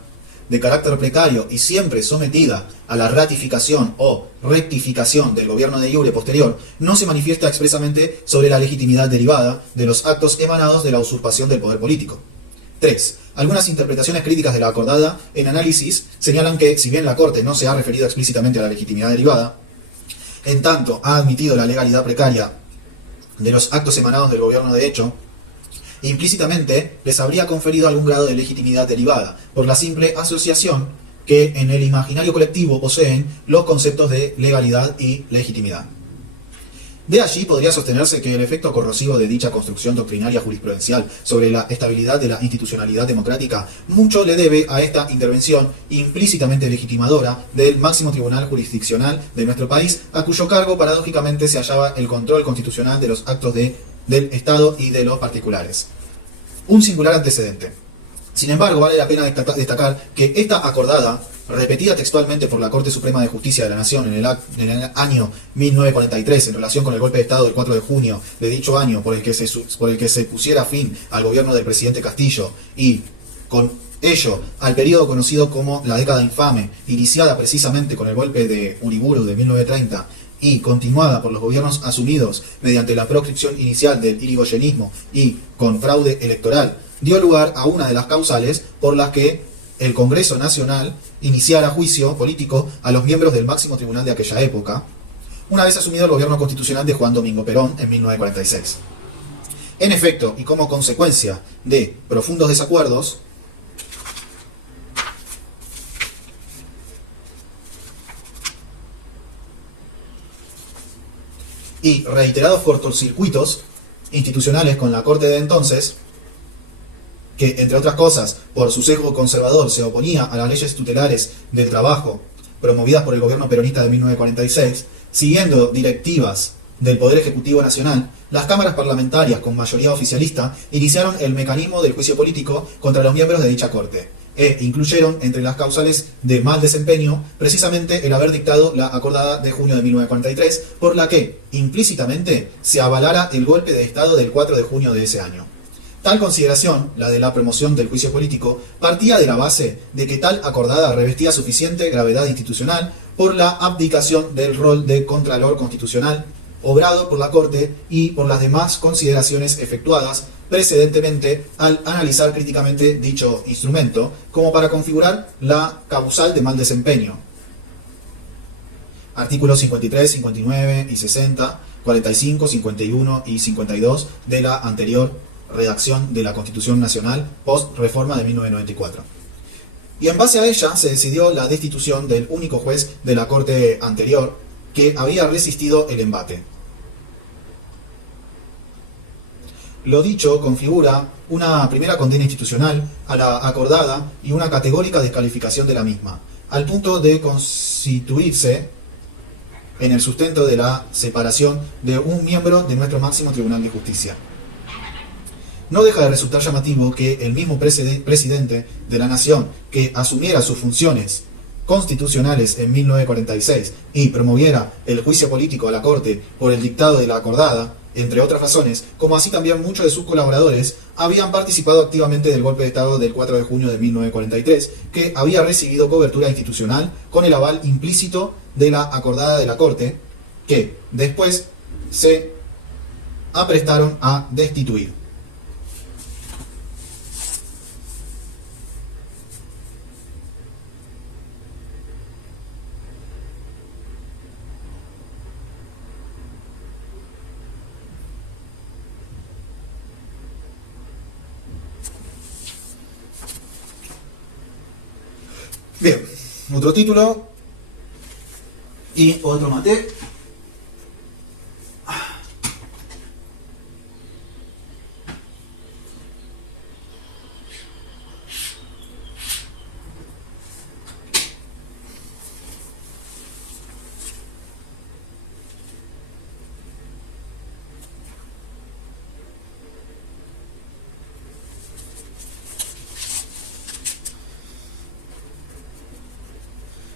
de carácter precario y siempre sometida a la ratificación o rectificación del gobierno de iure posterior, no se manifiesta expresamente sobre la legitimidad derivada de los actos emanados de la usurpación del poder político. 3. Algunas interpretaciones críticas de la acordada en análisis señalan que, si bien la Corte no se ha referido explícitamente a la legitimidad derivada, en tanto ha admitido la legalidad precaria de los actos emanados del gobierno de hecho, implícitamente les habría conferido algún grado de legitimidad derivada, por la simple asociación que en el imaginario colectivo poseen los conceptos de legalidad y legitimidad. De allí podría sostenerse que el efecto corrosivo de dicha construcción doctrinaria jurisprudencial sobre la estabilidad de la institucionalidad democrática mucho le debe a esta intervención implícitamente legitimadora del máximo tribunal jurisdiccional de nuestro país, a cuyo cargo paradójicamente se hallaba el control constitucional de los actos de del Estado y de los particulares. Un singular antecedente. Sin embargo, vale la pena destacar que esta acordada, repetida textualmente por la Corte Suprema de Justicia de la Nación en el año 1943 en relación con el golpe de Estado del 4 de junio de dicho año por el que se pusiera fin al gobierno del presidente Castillo y con ello al periodo conocido como la década infame, iniciada precisamente con el golpe de Uriburu de 1930 y continuada por los gobiernos asumidos mediante la proscripción inicial del irigoyenismo y con fraude electoral, dio lugar a una de las causales por las que el Congreso Nacional iniciara juicio político a los miembros del máximo tribunal de aquella época, una vez asumido el gobierno constitucional de Juan Domingo Perón en 1946. En efecto, y como consecuencia de profundos desacuerdos, y reiterados cortocircuitos institucionales con la Corte de entonces, que, entre otras cosas, por su sesgo conservador se oponía a las leyes tutelares del trabajo promovidas por el gobierno peronista de 1946, siguiendo directivas del Poder Ejecutivo Nacional, las cámaras parlamentarias con mayoría oficialista iniciaron el mecanismo del juicio político contra los miembros de dicha Corte, e incluyeron entre las causales de mal desempeño precisamente el haber dictado la acordada de junio de 1943, por la que, implícitamente, se avalara el golpe de Estado del 4 de junio de ese año. Tal consideración, la de la promoción del juicio político, partía de la base de que tal acordada revestía suficiente gravedad institucional por la abdicación del rol de Contralor Constitucional, obrado por la Corte y por las demás consideraciones efectuadas precedentemente al analizar críticamente dicho instrumento, como para configurar la causal de mal desempeño. Artículos 53, 59 y 60, 45, 51 y 52 de la anterior redacción de la Constitución Nacional post-reforma de 1994. Y en base a ella se decidió la destitución del único juez de la Corte anterior que había resistido el embate. Lo dicho configura una primera condena institucional a la acordada y una categórica descalificación de la misma, al punto de constituirse en el sustento de la separación de un miembro de nuestro máximo Tribunal de Justicia. No deja de resultar llamativo que el mismo presidente de la Nación que asumiera sus funciones constitucionales en 1946 y promoviera el juicio político a la Corte por el dictado de la acordada, entre otras razones, como así también muchos de sus colaboradores, habían participado activamente del golpe de Estado del 4 de junio de 1943, que había recibido cobertura institucional con el aval implícito de la acordada de la Corte, que después se aprestaron a destituir. Bien, otro título y otro mate.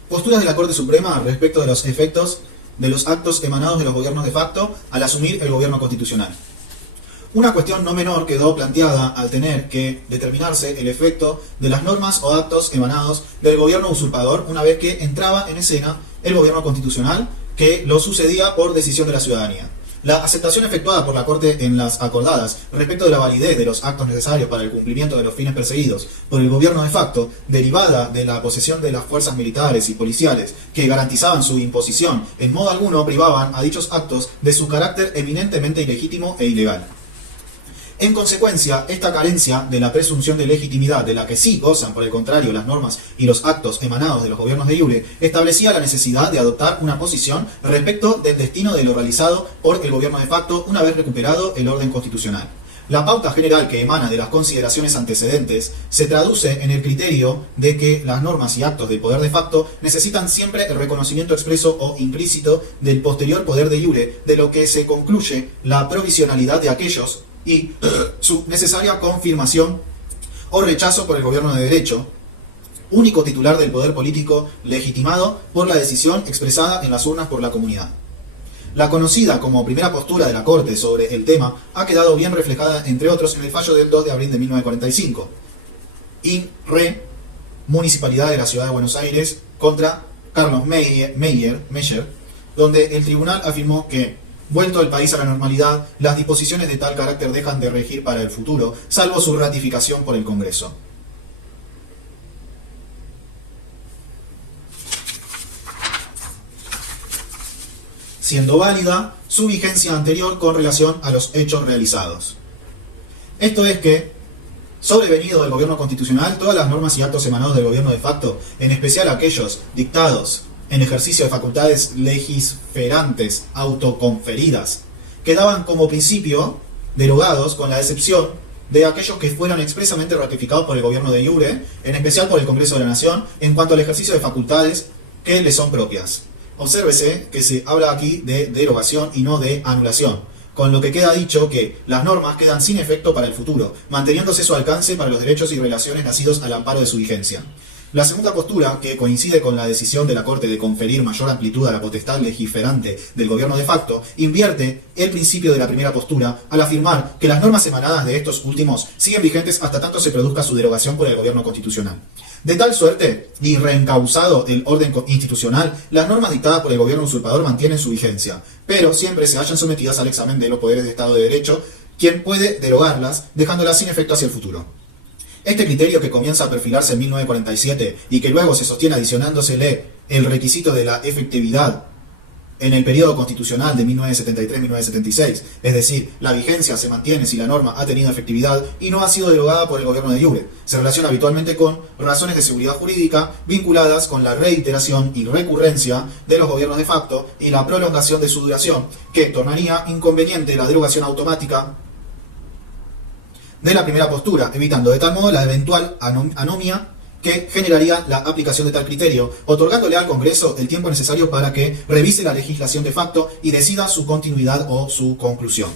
Posturas de la Corte Suprema respecto de los efectos de los actos emanados de los gobiernos de facto al asumir el gobierno constitucional. Una cuestión no menor quedó planteada al tener que determinarse el efecto de las normas o actos emanados del gobierno usurpador una vez que entraba en escena el gobierno constitucional que lo sucedía por decisión de la ciudadanía. La aceptación efectuada por la Corte en las acordadas respecto de la validez de los actos necesarios para el cumplimiento de los fines perseguidos por el gobierno de facto, derivada de la posesión de las fuerzas militares y policiales que garantizaban su imposición, en modo alguno privaban a dichos actos de su carácter eminentemente ilegítimo e ilegal. En consecuencia, esta carencia de la presunción de legitimidad de la que sí gozan, por el contrario, las normas y los actos emanados de los gobiernos de iure, establecía la necesidad de adoptar una posición respecto del destino de lo realizado por el gobierno de facto una vez recuperado el orden constitucional. La pauta general que emana de las consideraciones antecedentes se traduce en el criterio de que las normas y actos del poder de facto necesitan siempre el reconocimiento expreso o implícito del posterior poder de iure, de lo que se concluye la provisionalidad de aquellos y su necesaria confirmación o rechazo por el gobierno de derecho, único titular del poder político legitimado por la decisión expresada en las urnas por la comunidad. La conocida como primera postura de la Corte sobre el tema ha quedado bien reflejada, entre otros, en el fallo del 2 de abril de 1945, in re Municipalidad de la Ciudad de Buenos Aires contra Carlos Meyer, donde el tribunal afirmó que, vuelto el país a la normalidad, las disposiciones de tal carácter dejan de regir para el futuro, salvo su ratificación por el Congreso. Siendo válida su vigencia anterior con relación a los hechos realizados. Esto es que, sobrevenido del gobierno constitucional, todas las normas y actos emanados del gobierno de facto, en especial aquellos dictados en ejercicio de facultades legisferantes autoconferidas, quedaban como principio derogados con la excepción de aquellos que fueran expresamente ratificados por el gobierno de iure, en especial por el Congreso de la Nación, en cuanto al ejercicio de facultades que le son propias. Obsérvese que se habla aquí de derogación y no de anulación, con lo que queda dicho que las normas quedan sin efecto para el futuro, manteniéndose su alcance para los derechos y relaciones nacidos al amparo de su vigencia. La segunda postura, que coincide con la decisión de la Corte de conferir mayor amplitud a la potestad legiferante del gobierno de facto, invierte el principio de la primera postura al afirmar que las normas emanadas de estos últimos siguen vigentes hasta tanto se produzca su derogación por el gobierno constitucional. De tal suerte, y reencauzado el orden institucional, las normas dictadas por el gobierno usurpador mantienen su vigencia, pero siempre se hallan sometidas al examen de los poderes de Estado de Derecho, quien puede derogarlas, dejándolas sin efecto hacia el futuro. Este criterio, que comienza a perfilarse en 1947 y que luego se sostiene adicionándosele el requisito de la efectividad en el periodo constitucional de 1973-1976, es decir, la vigencia se mantiene si la norma ha tenido efectividad y no ha sido derogada por el gobierno de iure, se relaciona habitualmente con razones de seguridad jurídica vinculadas con la reiteración y recurrencia de los gobiernos de facto y la prolongación de su duración, que tornaría inconveniente la derogación automática de la primera postura, evitando de tal modo la eventual anomia que generaría la aplicación de tal criterio, otorgándole al Congreso el tiempo necesario para que revise la legislación de facto y decida su continuidad o su conclusión.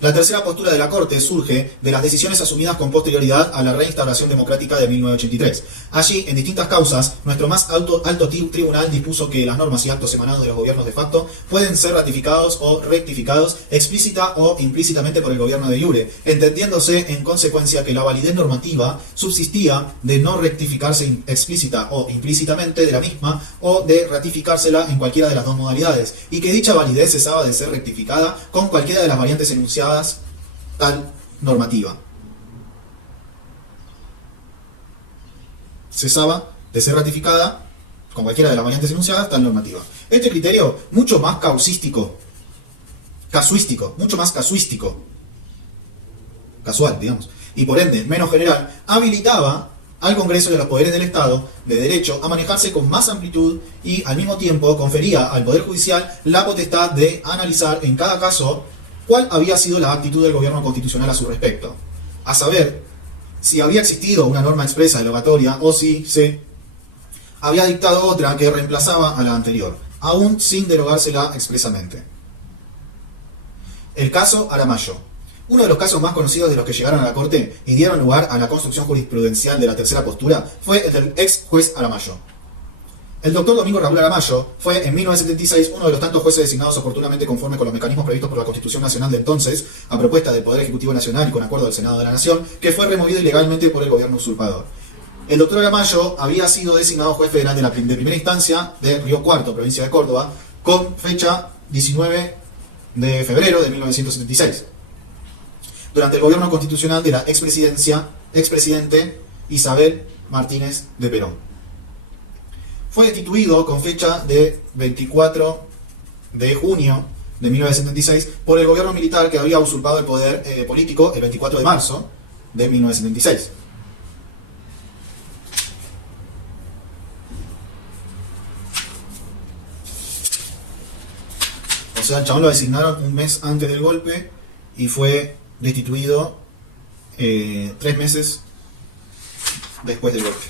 La tercera postura de la Corte surge de las decisiones asumidas con posterioridad a la reinstauración democrática de 1983. Allí, en distintas causas, nuestro más alto tribunal dispuso que las normas y actos emanados de los gobiernos de facto pueden ser ratificados o rectificados explícita o implícitamente por el gobierno de iure, entendiéndose en consecuencia que la validez normativa subsistía de no rectificarse explícita o implícitamente de la misma o de ratificársela en cualquiera de las dos modalidades, y que dicha validez cesaba de ser rectificada con cualquiera de las variantes enunciadas tal normativa. Cesaba de ser ratificada con cualquiera de las variantes enunciadas tal normativa. Este criterio, mucho más casual, digamos, y por ende menos general, habilitaba al Congreso y a los poderes del Estado de derecho a manejarse con más amplitud y al mismo tiempo confería al Poder Judicial la potestad de analizar en cada caso cuál había sido la actitud del gobierno constitucional a su respecto, a saber, si había existido una norma expresa derogatoria o si se había dictado otra que reemplazaba a la anterior, aún sin derogársela expresamente. El caso Aramayo. Uno de los casos más conocidos de los que llegaron a la Corte y dieron lugar a la construcción jurisprudencial de la tercera postura fue el del ex juez Aramayo. El doctor Domingo Raúl Aramayo fue en 1976 uno de los tantos jueces designados oportunamente conforme con los mecanismos previstos por la Constitución Nacional de entonces, a propuesta del Poder Ejecutivo Nacional y con acuerdo del Senado de la Nación, que fue removido ilegalmente por el gobierno usurpador. El doctor Aramayo había sido designado juez federal de primera instancia de Río Cuarto, provincia de Córdoba, con fecha 19 de febrero de 1976, durante el gobierno constitucional de la expresidente Isabel Martínez de Perón. Fue destituido con fecha de 24 de junio de 1976 por el gobierno militar que había usurpado el poder político el 24 de marzo de 1976. sea, al chabón lo designaron un mes antes del golpe y fue destituido 3 meses después del golpe.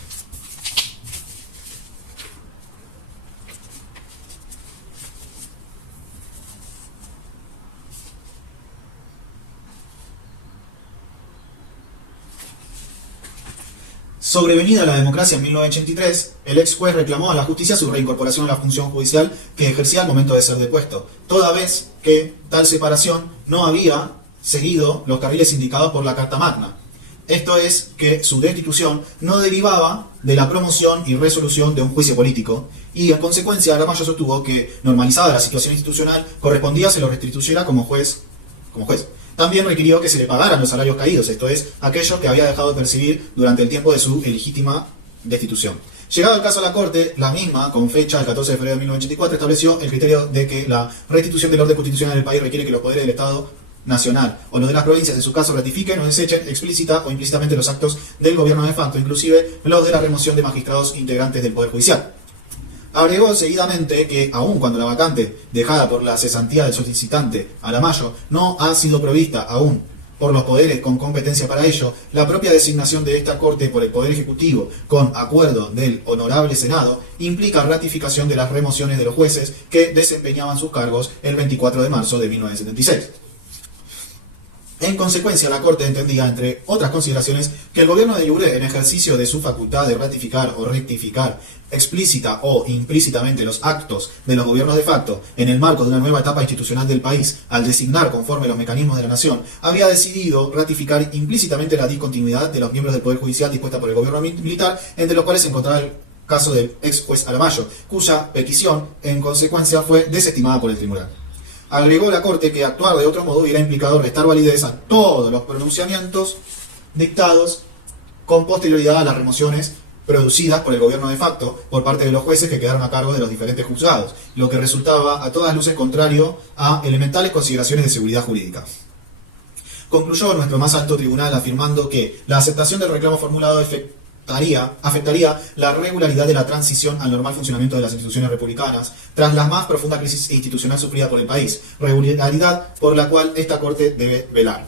Sobrevenida la democracia en 1983, el ex juez reclamó a la justicia su reincorporación a la función judicial que ejercía al momento de ser depuesto, toda vez que tal separación no había seguido los carriles indicados por la Carta Magna. Esto es, que su destitución no derivaba de la promoción y resolución de un juicio político, y en consecuencia Aramayo sostuvo que, normalizada la situación institucional, correspondía se lo restituyera como juez. También requirió que se le pagaran los salarios caídos, esto es, aquellos que había dejado de percibir durante el tiempo de su ilegítima destitución. Llegado el caso a la Corte, la misma, con fecha el 14 de febrero de 1984, estableció el criterio de que la restitución del orden constitucional del país requiere que los poderes del Estado nacional o los de las provincias en su caso ratifiquen o desechen explícita o implícitamente los actos del gobierno de facto, inclusive los de la remoción de magistrados integrantes del Poder Judicial. Agregó seguidamente que, aun cuando la vacante dejada por la cesantía del solicitante Aramayo no ha sido provista aún por los poderes con competencia para ello, la propia designación de esta Corte por el Poder Ejecutivo, con acuerdo del Honorable Senado, implica ratificación de las remociones de los jueces que desempeñaban sus cargos el 24 de marzo de 1976. En consecuencia, la Corte entendía, entre otras consideraciones, que el gobierno de Lluré, en ejercicio de su facultad de ratificar o rectificar explícita o implícitamente los actos de los gobiernos de facto en el marco de una nueva etapa institucional del país, al designar conforme los mecanismos de la nación, había decidido ratificar implícitamente la discontinuidad de los miembros del Poder Judicial dispuesta por el gobierno militar, entre los cuales se encontraba el caso del ex juez Aramayo, cuya petición, en consecuencia, fue desestimada por el tribunal. Agregó la Corte que actuar de otro modo hubiera implicado restar validez a todos los pronunciamientos dictados con posterioridad a las remociones producidas por el gobierno de facto por parte de los jueces que quedaron a cargo de los diferentes juzgados, lo que resultaba a todas luces contrario a elementales consideraciones de seguridad jurídica. Concluyó nuestro más alto tribunal afirmando que la aceptación del reclamo formulado afectaría la regularidad de la transición al normal funcionamiento de las instituciones republicanas tras la más profunda crisis institucional sufrida por el país, regularidad por la cual esta Corte debe velar.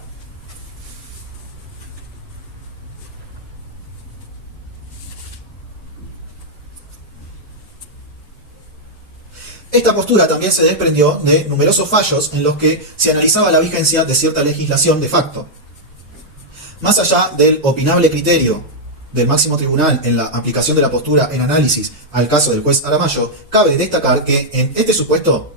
Esta postura también se desprendió de numerosos fallos en los que se analizaba la vigencia de cierta legislación de facto. Más allá del opinable criterio del máximo tribunal en la aplicación de la postura en análisis al caso del juez Aramayo, cabe destacar que en este supuesto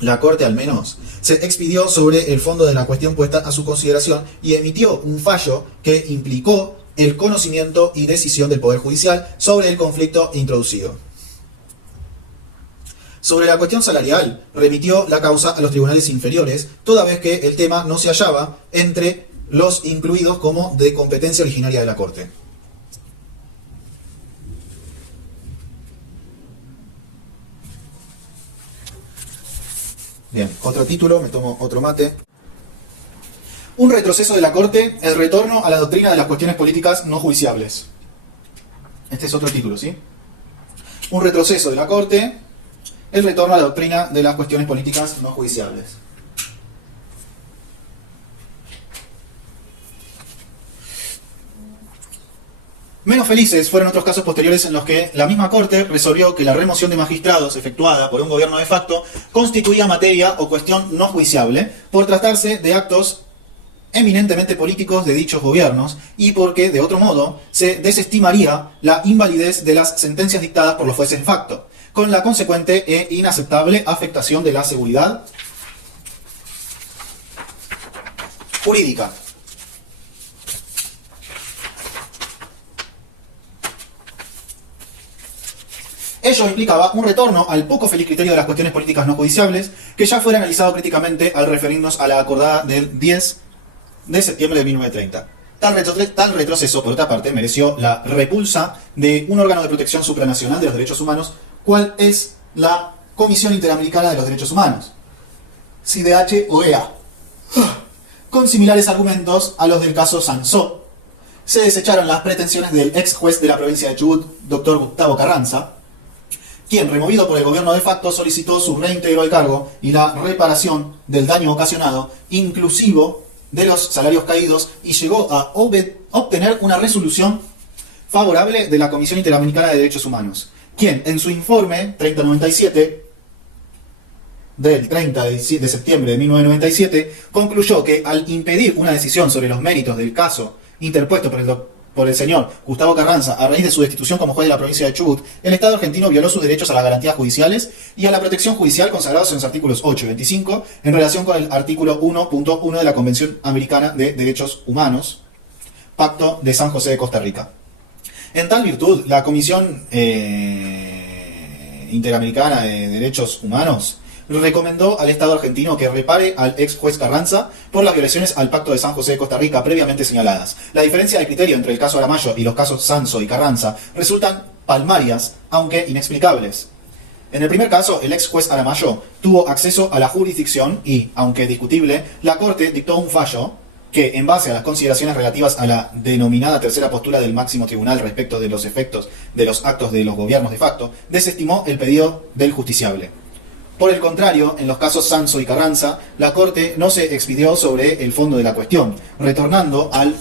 la Corte al menos se expidió sobre el fondo de la cuestión puesta a su consideración y emitió un fallo que implicó el conocimiento y decisión del Poder Judicial sobre el conflicto introducido. Sobre la cuestión salarial, remitió la causa a los tribunales inferiores, toda vez que el tema no se hallaba entre los incluidos como de competencia originaria de la Corte. Bien, otro título, me tomo otro mate. Un retroceso de la Corte, el retorno a la doctrina de las cuestiones políticas no judiciables. Este es otro título, ¿sí? Un retroceso de la Corte, el retorno a la doctrina de las cuestiones políticas no judiciables. Menos felices fueron otros casos posteriores en los que la misma Corte resolvió que la remoción de magistrados efectuada por un gobierno de facto constituía materia o cuestión no judiciable por tratarse de actos eminentemente políticos de dichos gobiernos y porque, de otro modo, se desestimaría la invalidez de las sentencias dictadas por los jueces de facto, con la consecuente e inaceptable afectación de la seguridad jurídica. Ello implicaba un retorno al poco feliz criterio de las cuestiones políticas no judiciables, que ya fuera analizado críticamente al referirnos a la acordada del 10 de septiembre de 1930. Tal retroceso, por otra parte, mereció la repulsa de un órgano de protección supranacional de los derechos humanos, cual es la Comisión Interamericana de los Derechos Humanos, CIDH-OEA. Con similares argumentos a los del caso Sansó, se desecharon las pretensiones del ex juez de la provincia de Chubut, doctor Gustavo Carranza, quien, removido por el gobierno de facto, solicitó su reintegro al cargo y la reparación del daño ocasionado, inclusivo de los salarios caídos, y llegó a obtener una resolución favorable de la Comisión Interamericana de Derechos Humanos, quien en su informe 3097 del 30 de septiembre de 1997 concluyó que al impedir una decisión sobre los méritos del caso interpuesto por el señor Gustavo Carranza a raíz de su destitución como juez de la provincia de Chubut, el Estado argentino violó sus derechos a las garantías judiciales y a la protección judicial consagrados en los artículos 8 y 25 en relación con el artículo 1.1 de la Convención Americana de Derechos Humanos, Pacto de San José de Costa Rica. En tal virtud, la Comisión Interamericana de Derechos Humanos recomendó al Estado argentino que repare al ex juez Carranza por las violaciones al Pacto de San José de Costa Rica previamente señaladas. La diferencia de criterio entre el caso Aramayo y los casos Sanso y Carranza resultan palmarias, aunque inexplicables. En el primer caso, el ex juez Aramayo tuvo acceso a la jurisdicción y, aunque discutible, la Corte dictó un fallo que, en base a las consideraciones relativas a la denominada tercera postura del máximo tribunal respecto de los efectos de los actos de los gobiernos de facto, desestimó el pedido del justiciable. Por el contrario, en los casos Sanso y Carranza, la Corte no se expidió sobre el fondo de la cuestión, retornando al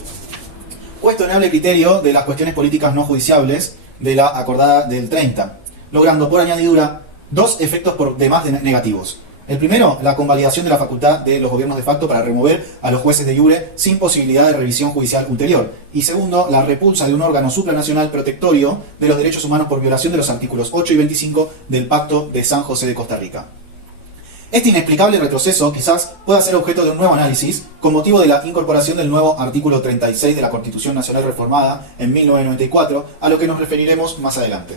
cuestionable criterio de las cuestiones políticas no judiciables de la acordada del 30, logrando por añadidura dos efectos por demás negativos. El primero, la convalidación de la facultad de los gobiernos de facto para remover a los jueces de iure sin posibilidad de revisión judicial ulterior. Y segundo, la repulsa de un órgano supranacional protectorio de los derechos humanos por violación de los artículos 8 y 25 del Pacto de San José de Costa Rica. Este inexplicable retroceso quizás pueda ser objeto de un nuevo análisis con motivo de la incorporación del nuevo artículo 36 de la Constitución Nacional Reformada en 1994, a lo que nos referiremos más adelante.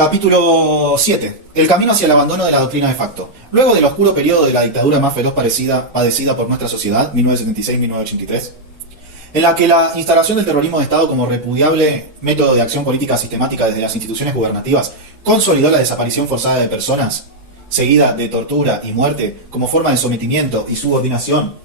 Capítulo 7. El camino hacia el abandono de la doctrina de facto. Luego del oscuro periodo de la dictadura más feroz padecida por nuestra sociedad, 1976-1983, en la que la instalación del terrorismo de Estado como repudiable método de acción política sistemática desde las instituciones gubernativas consolidó la desaparición forzada de personas, seguida de tortura y muerte como forma de sometimiento y subordinación,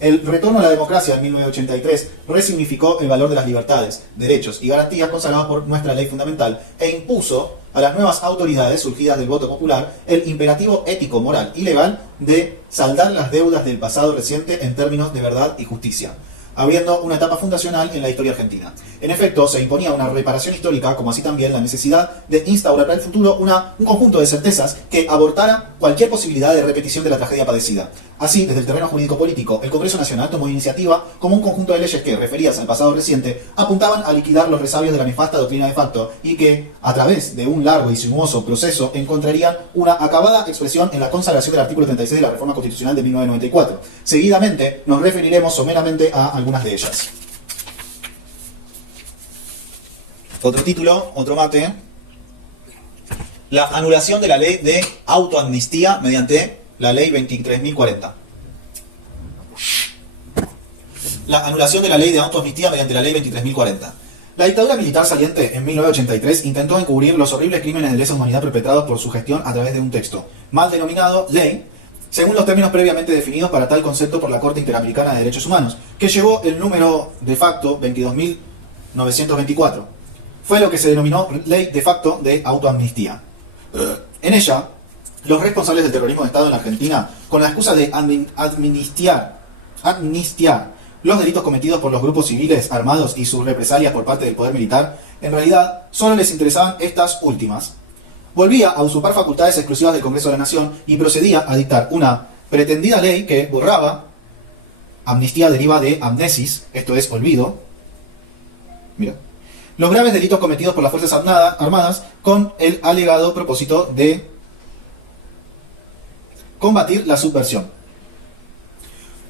el retorno a la democracia en 1983 resignificó el valor de las libertades, derechos y garantías consagrados por nuestra ley fundamental e impuso a las nuevas autoridades surgidas del voto popular el imperativo ético, moral y legal de saldar las deudas del pasado reciente en términos de verdad y justicia, abriendo una etapa fundacional en la historia argentina. En efecto, se imponía una reparación histórica, como así también la necesidad de instaurar para el futuro un conjunto de certezas que abortara cualquier posibilidad de repetición de la tragedia padecida. Así, desde el terreno jurídico-político, el Congreso Nacional tomó iniciativa como un conjunto de leyes que, referidas al pasado reciente, apuntaban a liquidar los resabios de la nefasta doctrina de facto y que, a través de un largo y sinuoso proceso, encontrarían una acabada expresión en la consagración del artículo 36 de la Reforma Constitucional de 1994. Seguidamente, nos referiremos someramente a algunas de ellas. Otro título, otro mate. La anulación de la ley de autoamnistía mediante la ley 23.040. La anulación de la ley de autoamnistía mediante la ley 23.040. La dictadura militar saliente en 1983 intentó encubrir los horribles crímenes de lesa humanidad perpetrados por su gestión a través de un texto, mal denominado ley, según los términos previamente definidos para tal concepto por la Corte Interamericana de Derechos Humanos, que llevó el número de facto 22.924. Fue lo que se denominó Ley de Facto de Autoamnistía. En ella, los responsables del terrorismo de Estado en la Argentina, con la excusa de amnistiar los delitos cometidos por los grupos civiles armados y sus represalias por parte del poder militar, en realidad solo les interesaban estas últimas. Volvía a usurpar facultades exclusivas del Congreso de la Nación y procedía a dictar una pretendida ley que borraba, amnistía deriva de amnesis, esto es olvido, mira, los graves delitos cometidos por las Fuerzas Armadas con el alegado propósito de combatir la subversión.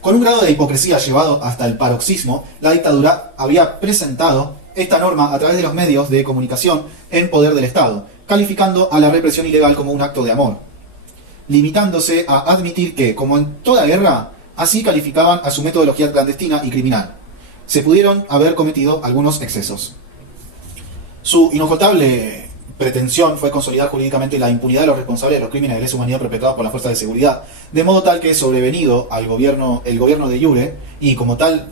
Con un grado de hipocresía llevado hasta el paroxismo, la dictadura había presentado esta norma a través de los medios de comunicación en poder del Estado, calificando a la represión ilegal como un acto de amor, limitándose a admitir que, como en toda guerra, así calificaban a su metodología clandestina y criminal. Se pudieron haber cometido algunos excesos. Su inocultable pretensión fue consolidar jurídicamente la impunidad de los responsables de los crímenes de lesa humanidad perpetrados por las fuerzas de seguridad, de modo tal que, sobrevenido el gobierno de iure, y como tal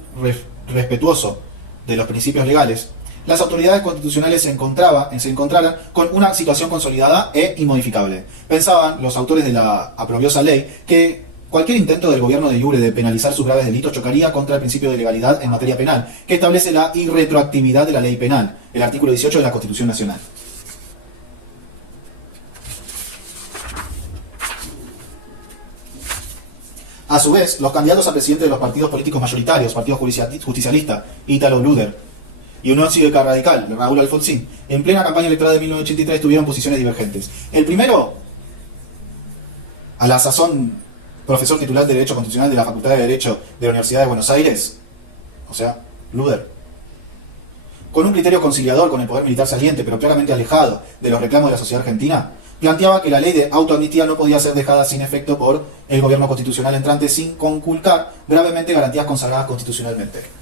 respetuoso de los principios legales, las autoridades constitucionales se encontraran con una situación consolidada e inmodificable. Pensaban los autores de la aprobiosa ley que cualquier intento del gobierno de iure de penalizar sus graves delitos chocaría contra el principio de legalidad en materia penal, que establece la irretroactividad de la ley penal, el artículo 18 de la Constitución Nacional. A su vez, los candidatos a presidente de los partidos políticos mayoritarios, Partido Justicialista, Ítalo Luder, y Unión Cívica Radical, Raúl Alfonsín, en plena campaña electoral de 1983 tuvieron posiciones divergentes. El primero, a la sazón profesor titular de Derecho Constitucional de la Facultad de Derecho de la Universidad de Buenos Aires, o sea, Luder, con un criterio conciliador con el poder militar saliente, pero claramente alejado de los reclamos de la sociedad argentina, planteaba que la ley de autoamnistía no podía ser dejada sin efecto por el gobierno constitucional entrante sin conculcar gravemente garantías consagradas constitucionalmente.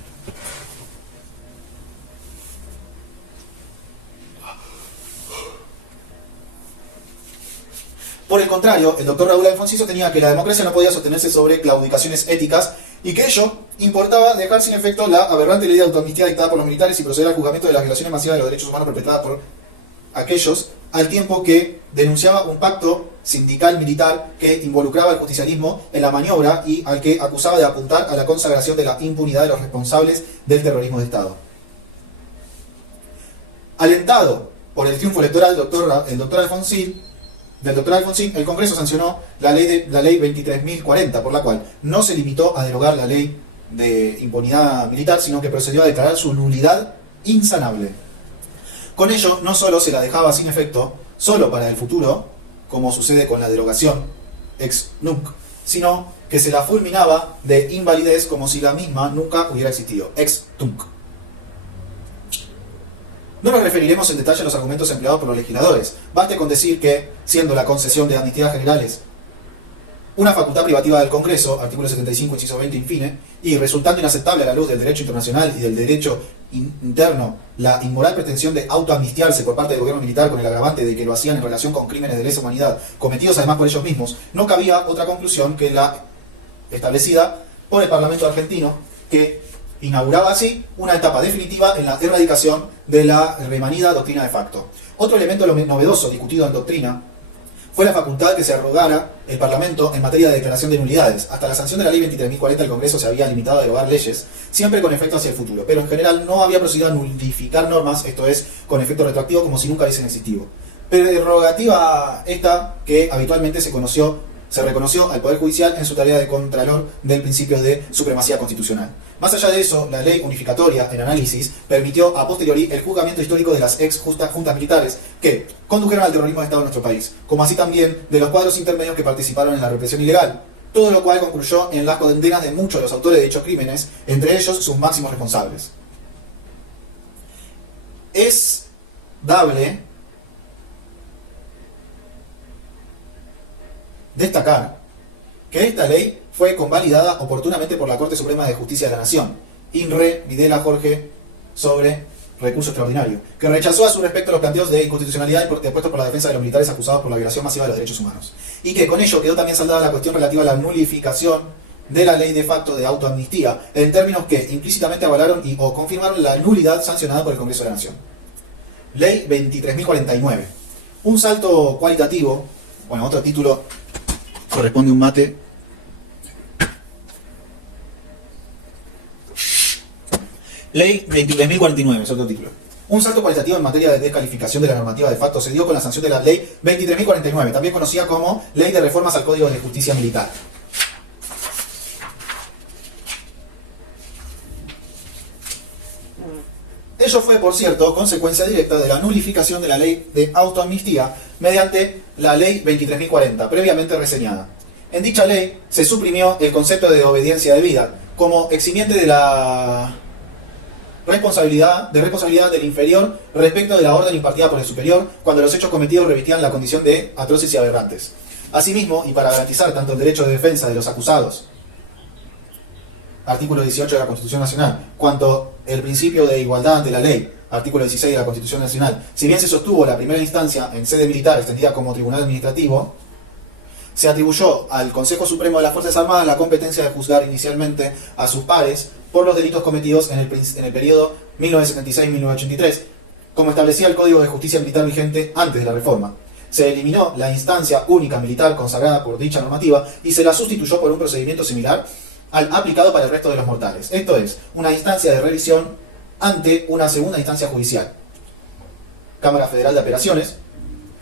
Por el contrario, el doctor Raúl Alfonsín sostenía que la democracia no podía sostenerse sobre claudicaciones éticas y que ello importaba dejar sin efecto la aberrante ley de autoamnistía dictada por los militares y proceder al juzgamiento de las violaciones masivas de los derechos humanos perpetradas por aquellos, al tiempo que denunciaba un pacto sindical-militar que involucraba al justicialismo en la maniobra y al que acusaba de apuntar a la consagración de la impunidad de los responsables del terrorismo de Estado. Alentado por el triunfo electoral del doctor Alfonsín, el Congreso sancionó la ley 23.040, por la cual no se limitó a derogar la ley de impunidad militar, sino que procedió a declarar su nulidad insanable. Con ello, no solo se la dejaba sin efecto, solo para el futuro, como sucede con la derogación ex nunc, sino que se la fulminaba de invalidez como si la misma nunca hubiera existido, ex tunc. No nos referiremos en detalle a los argumentos empleados por los legisladores. Baste con decir que, siendo la concesión de amnistías generales una facultad privativa del Congreso, artículo 75, inciso 20, infine, y resultando inaceptable a la luz del derecho internacional y del derecho interno, la inmoral pretensión de autoamnistiarse por parte del gobierno militar con el agravante de que lo hacían en relación con crímenes de lesa humanidad, cometidos además por ellos mismos, no cabía otra conclusión que la establecida por el Parlamento argentino, que inauguraba así una etapa definitiva en la erradicación de la remanida doctrina de facto. Otro elemento novedoso discutido en doctrina fue la facultad que se arrogara el Parlamento en materia de declaración de nulidades. Hasta la sanción de la ley 23.040 el Congreso se había limitado a derogar leyes, siempre con efecto hacia el futuro, pero en general no había procedido a nulificar normas, esto es, con efecto retroactivo, como si nunca hubiesen existido. Prerrogativa esta que habitualmente se reconoció al Poder Judicial en su tarea de contralor del principio de supremacía constitucional. Más allá de eso, la ley unificatoria en análisis permitió a posteriori el juzgamiento histórico de las juntas militares que condujeron al terrorismo de Estado en nuestro país, como así también de los cuadros intermedios que participaron en la represión ilegal, todo lo cual concluyó en las condenas de muchos de los autores de dichos crímenes, entre ellos sus máximos responsables. Es dable destacar que esta ley fue convalidada oportunamente por la Corte Suprema de Justicia de la Nación, INRE Videla Jorge, sobre recurso extraordinario, que rechazó a su respecto los planteos de inconstitucionalidad depuestos por la defensa de los militares acusados por la violación masiva de los derechos humanos, y que con ello quedó también saldada la cuestión relativa a la nulificación de la ley de facto de autoamnistía, en términos que implícitamente avalaron o confirmaron la nulidad sancionada por el Congreso de la Nación. Ley 23.049. Un salto cualitativo, bueno, otro título corresponde un mate. Ley 23.049 es otro título. Un salto cualitativo en materia de descalificación de la normativa de facto se dio con la sanción de la Ley 23.049, también conocida como Ley de Reformas al Código de Justicia Militar. Ello fue, por cierto, consecuencia directa de la nulificación de la ley de autoamnistía mediante la Ley 23.040, previamente reseñada. En dicha ley se suprimió el concepto de obediencia debida como eximiente de la responsabilidad del inferior respecto de la orden impartida por el superior cuando los hechos cometidos revistían la condición de atroces y aberrantes. Asimismo, y para garantizar tanto el derecho de defensa de los acusados, artículo 18 de la Constitución Nacional, cuanto el principio de igualdad ante la ley, artículo 16 de la Constitución Nacional, si bien se sostuvo la primera instancia en sede militar extendida como tribunal administrativo, se atribuyó al Consejo Supremo de las Fuerzas Armadas la competencia de juzgar inicialmente a sus pares por los delitos cometidos en el periodo 1976-1983, como establecía el Código de Justicia Militar vigente antes de la reforma. Se eliminó la instancia única militar consagrada por dicha normativa y se la sustituyó por un procedimiento similar al aplicado para el resto de los mortales. Esto es, una instancia de revisión ante una segunda instancia judicial, Cámara Federal de Apelaciones,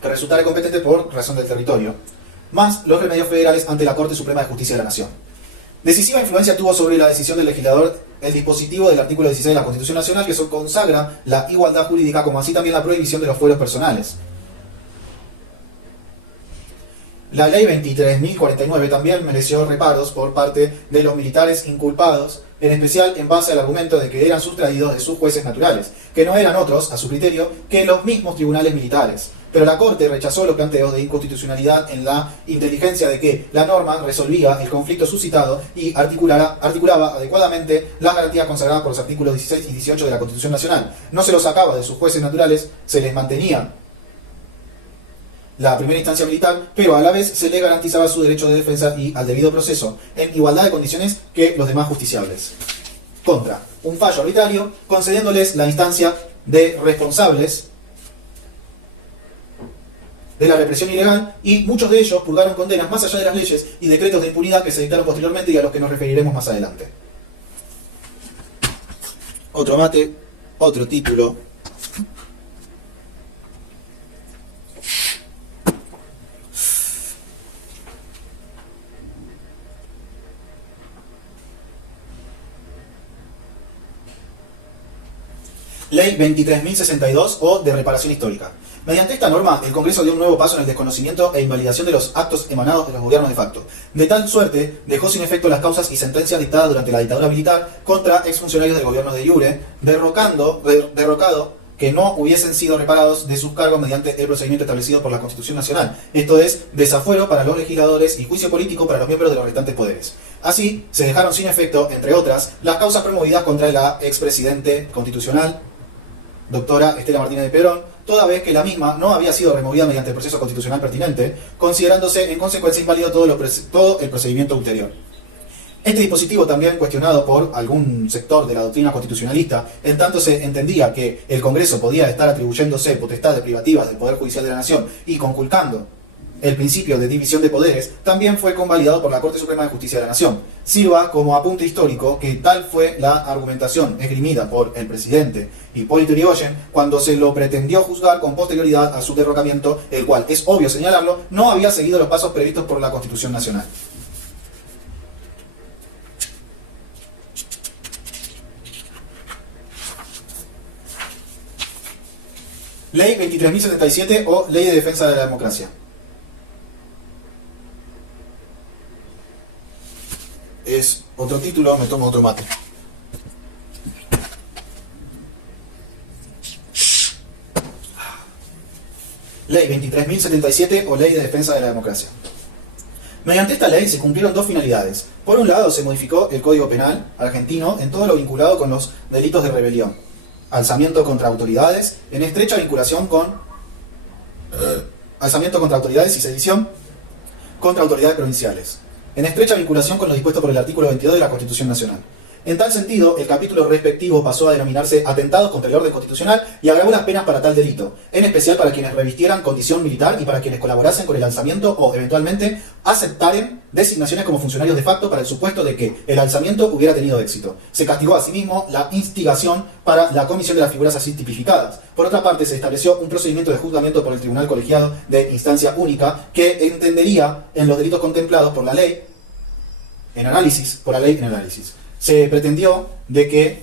que resultara competente por razón del territorio, más los remedios federales ante la Corte Suprema de Justicia de la Nación. Decisiva influencia tuvo sobre la decisión del legislador el dispositivo del artículo 16 de la Constitución Nacional, que consagra la igualdad jurídica, como así también la prohibición de los fueros personales. La ley 23.049 también mereció reparos por parte de los militares inculpados, en especial en base al argumento de que eran sustraídos de sus jueces naturales, que no eran otros, a su criterio, que los mismos tribunales militares. Pero la Corte rechazó los planteos de inconstitucionalidad en la inteligencia de que la norma resolvía el conflicto suscitado y articulaba adecuadamente las garantías consagradas por los artículos 16 y 18 de la Constitución Nacional. No se los sacaba de sus jueces naturales, se les mantenía la primera instancia militar, pero a la vez se le garantizaba su derecho de defensa y al debido proceso, en igualdad de condiciones que los demás justiciables. Contra un fallo arbitrario, concediéndoles la instancia de responsables de la represión ilegal, y muchos de ellos purgaron condenas más allá de las leyes y decretos de impunidad que se dictaron posteriormente y a los que nos referiremos más adelante. Otro mate, otro título. Ley 23.062 o de reparación histórica. Mediante esta norma, el Congreso dio un nuevo paso en el desconocimiento e invalidación de los actos emanados de los gobiernos de facto. De tal suerte, dejó sin efecto las causas y sentencias dictadas durante la dictadura militar contra exfuncionarios del gobierno de iure, derrocado que no hubiesen sido reparados de sus cargos mediante el procedimiento establecido por la Constitución Nacional. Esto es, desafuero para los legisladores y juicio político para los miembros de los restantes poderes. Así, se dejaron sin efecto, entre otras, las causas promovidas contra la expresidente constitucional, doctora Estela Martínez de Perón, toda vez que la misma no había sido removida mediante el proceso constitucional pertinente, considerándose en consecuencia inválido todo el procedimiento ulterior. Este dispositivo, también cuestionado por algún sector de la doctrina constitucionalista, en tanto se entendía que el Congreso podía estar atribuyéndose potestades privativas del Poder Judicial de la Nación y conculcando el principio de división de poderes, también fue convalidado por la Corte Suprema de Justicia de la Nación. Sirva como apunte histórico que tal fue la argumentación esgrimida por el presidente Hipólito Yrigoyen cuando se lo pretendió juzgar con posterioridad a su derrocamiento, el cual, es obvio señalarlo, no había seguido los pasos previstos por la Constitución Nacional. Ley 23.077 o Ley de Defensa de la Democracia. Es otro título, me tomo otro mate. Ley 23.077 o Ley de Defensa de la Democracia. Mediante esta ley se cumplieron dos finalidades. Por un lado, se modificó el Código Penal argentino en todo lo vinculado con los delitos de rebelión, alzamiento contra autoridades, en estrecha vinculación con alzamiento contra autoridades y sedición contra autoridades provinciales, en estrecha vinculación con lo dispuesto por el artículo 22 de la Constitución Nacional. En tal sentido, el capítulo respectivo pasó a denominarse atentados contra el orden constitucional y agravó las penas para tal delito, en especial para quienes revistieran condición militar y para quienes colaborasen con el alzamiento o, eventualmente, aceptaren designaciones como funcionarios de facto para el supuesto de que el alzamiento hubiera tenido éxito. Se castigó asimismo la instigación para la comisión de las figuras así tipificadas. Por otra parte, se estableció un procedimiento de juzgamiento por el Tribunal Colegiado de Instancia Única que entendería en los delitos contemplados por la ley en análisis, Se pretendió de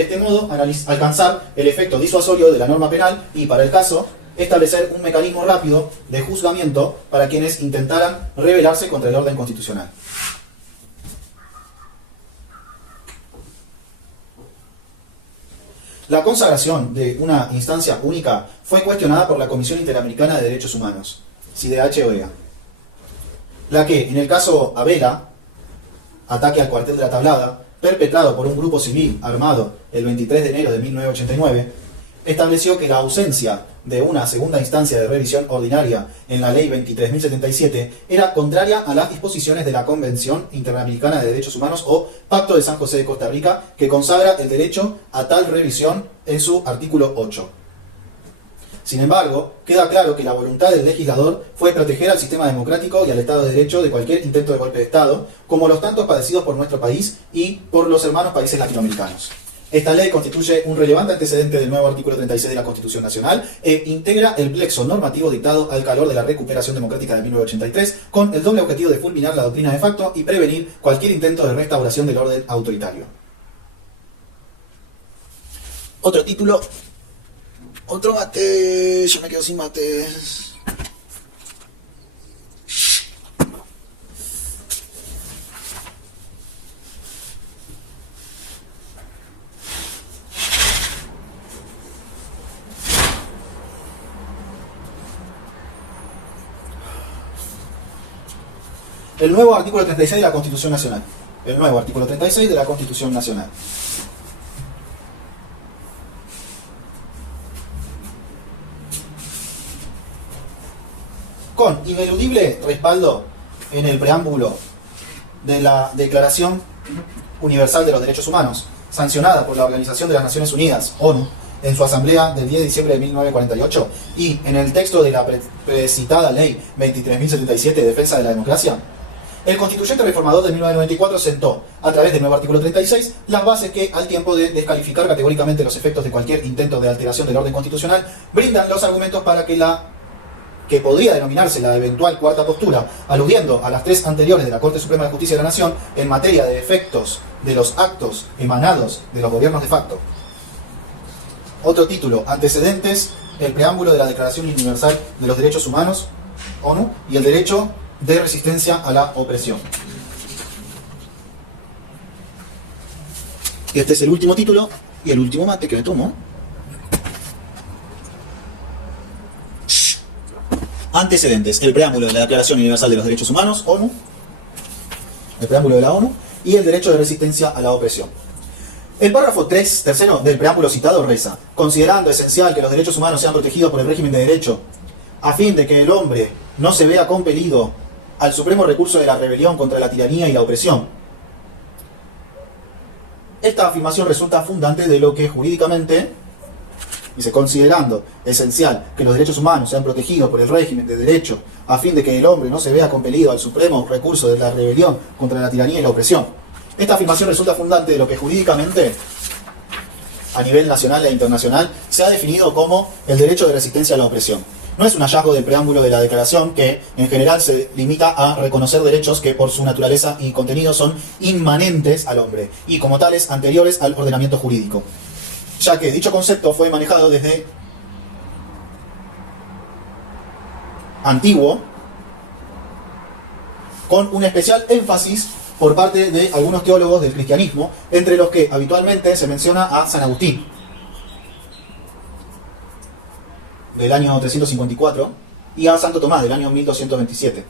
este modo alcanzar el efecto disuasorio de la norma penal y, para el caso, establecer un mecanismo rápido de juzgamiento para quienes intentaran rebelarse contra el orden constitucional. La consagración de una instancia única fue cuestionada por la Comisión Interamericana de Derechos Humanos, CIDH-OEA, la que, en el caso Abela, ataque al cuartel de la Tablada, perpetrado por un grupo civil armado el 23 de enero de 1989, estableció que la ausencia de una segunda instancia de revisión ordinaria en la Ley 23.077 era contraria a las disposiciones de la Convención Interamericana de Derechos Humanos o Pacto de San José de Costa Rica, que consagra el derecho a tal revisión en su artículo 8. Sin embargo, queda claro que la voluntad del legislador fue proteger al sistema democrático y al Estado de Derecho de cualquier intento de golpe de Estado, como los tantos padecidos por nuestro país y por los hermanos países latinoamericanos. Esta ley constituye un relevante antecedente del nuevo artículo 36 de la Constitución Nacional e integra el plexo normativo dictado al calor de la recuperación democrática de 1983 con el doble objetivo de fulminar la doctrina de facto y prevenir cualquier intento de restauración del orden autoritario. Otro título. Otro mate. Yo me quedo sin mates. El nuevo artículo 36 de la Constitución Nacional. El nuevo artículo 36 de la Constitución Nacional. Con ineludible respaldo en el preámbulo de la Declaración Universal de los Derechos Humanos, sancionada por la Organización de las Naciones Unidas, ONU, en su asamblea del 10 de diciembre de 1948, y en el texto de la precitada Ley 23.077 de Defensa de la Democracia, el constituyente reformador de 1994 sentó, a través del nuevo artículo 36, las bases que, al tiempo de descalificar categóricamente los efectos de cualquier intento de alteración del orden constitucional, brindan los argumentos para que podría denominarse la eventual cuarta postura, aludiendo a las tres anteriores de la Corte Suprema de Justicia de la Nación en materia de efectos de los actos emanados de los gobiernos de facto. Otro título, antecedentes, el preámbulo de la Declaración Universal de los Derechos Humanos, ONU, y el derecho de resistencia a la opresión. Y este es el último título y el último mate que me tomo. Antecedentes, el preámbulo de la Declaración Universal de los Derechos Humanos, ONU, el preámbulo de la ONU, y el derecho de resistencia a la opresión. El párrafo tercero del preámbulo citado reza: considerando esencial que los derechos humanos sean protegidos por el régimen de derecho, a fin de que el hombre no se vea compelido al supremo recurso de la rebelión contra la tiranía y la opresión. Esta afirmación resulta fundante de lo que jurídicamente, dice, considerando esencial que los derechos humanos sean protegidos por el régimen de derecho, a fin de que el hombre no se vea compelido al supremo recurso de la rebelión contra la tiranía y la opresión. Esta afirmación resulta fundante de lo que jurídicamente, a nivel nacional e internacional, se ha definido como el derecho de resistencia a la opresión. No es un hallazgo del preámbulo de la declaración que, en general, se limita a reconocer derechos que, por su naturaleza y contenido, son inmanentes al hombre y, como tales, anteriores al ordenamiento jurídico, ya que dicho concepto fue manejado desde antiguo, con un especial énfasis por parte de algunos teólogos del cristianismo, entre los que habitualmente se menciona a San Agustín, del año 354, y a Santo Tomás, del año 1227.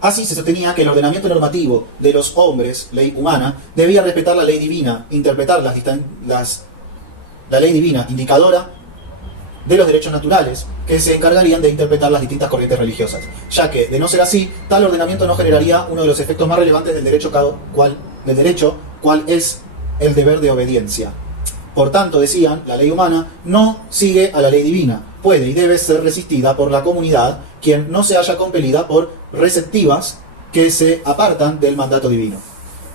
Así se sostenía que el ordenamiento normativo de los hombres, ley humana, debía respetar la ley divina, interpretar la ley divina, indicadora de los derechos naturales, que se encargarían de interpretar las distintas corrientes religiosas, ya que, de no ser así, tal ordenamiento no generaría uno de los efectos más relevantes del derecho, cual es el deber de obediencia. Por tanto, decían, la ley humana no sigue a la ley divina, puede y debe ser resistida por la comunidad, quien no se haya compelida por receptivas que se apartan del mandato divino.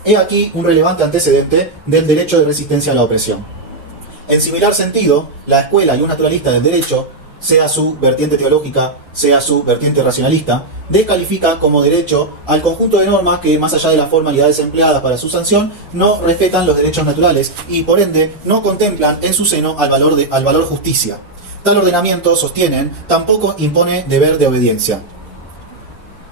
He aquí un relevante antecedente del derecho de resistencia a la opresión. En similar sentido, la escuela y un naturalista del derecho, sea su vertiente teológica, sea su vertiente racionalista, descalifica como derecho al conjunto de normas que, más allá de las formalidades empleadas para su sanción, no respetan los derechos naturales y, por ende, no contemplan en su seno al valor justicia. Tal ordenamiento, sostienen, tampoco impone deber de obediencia.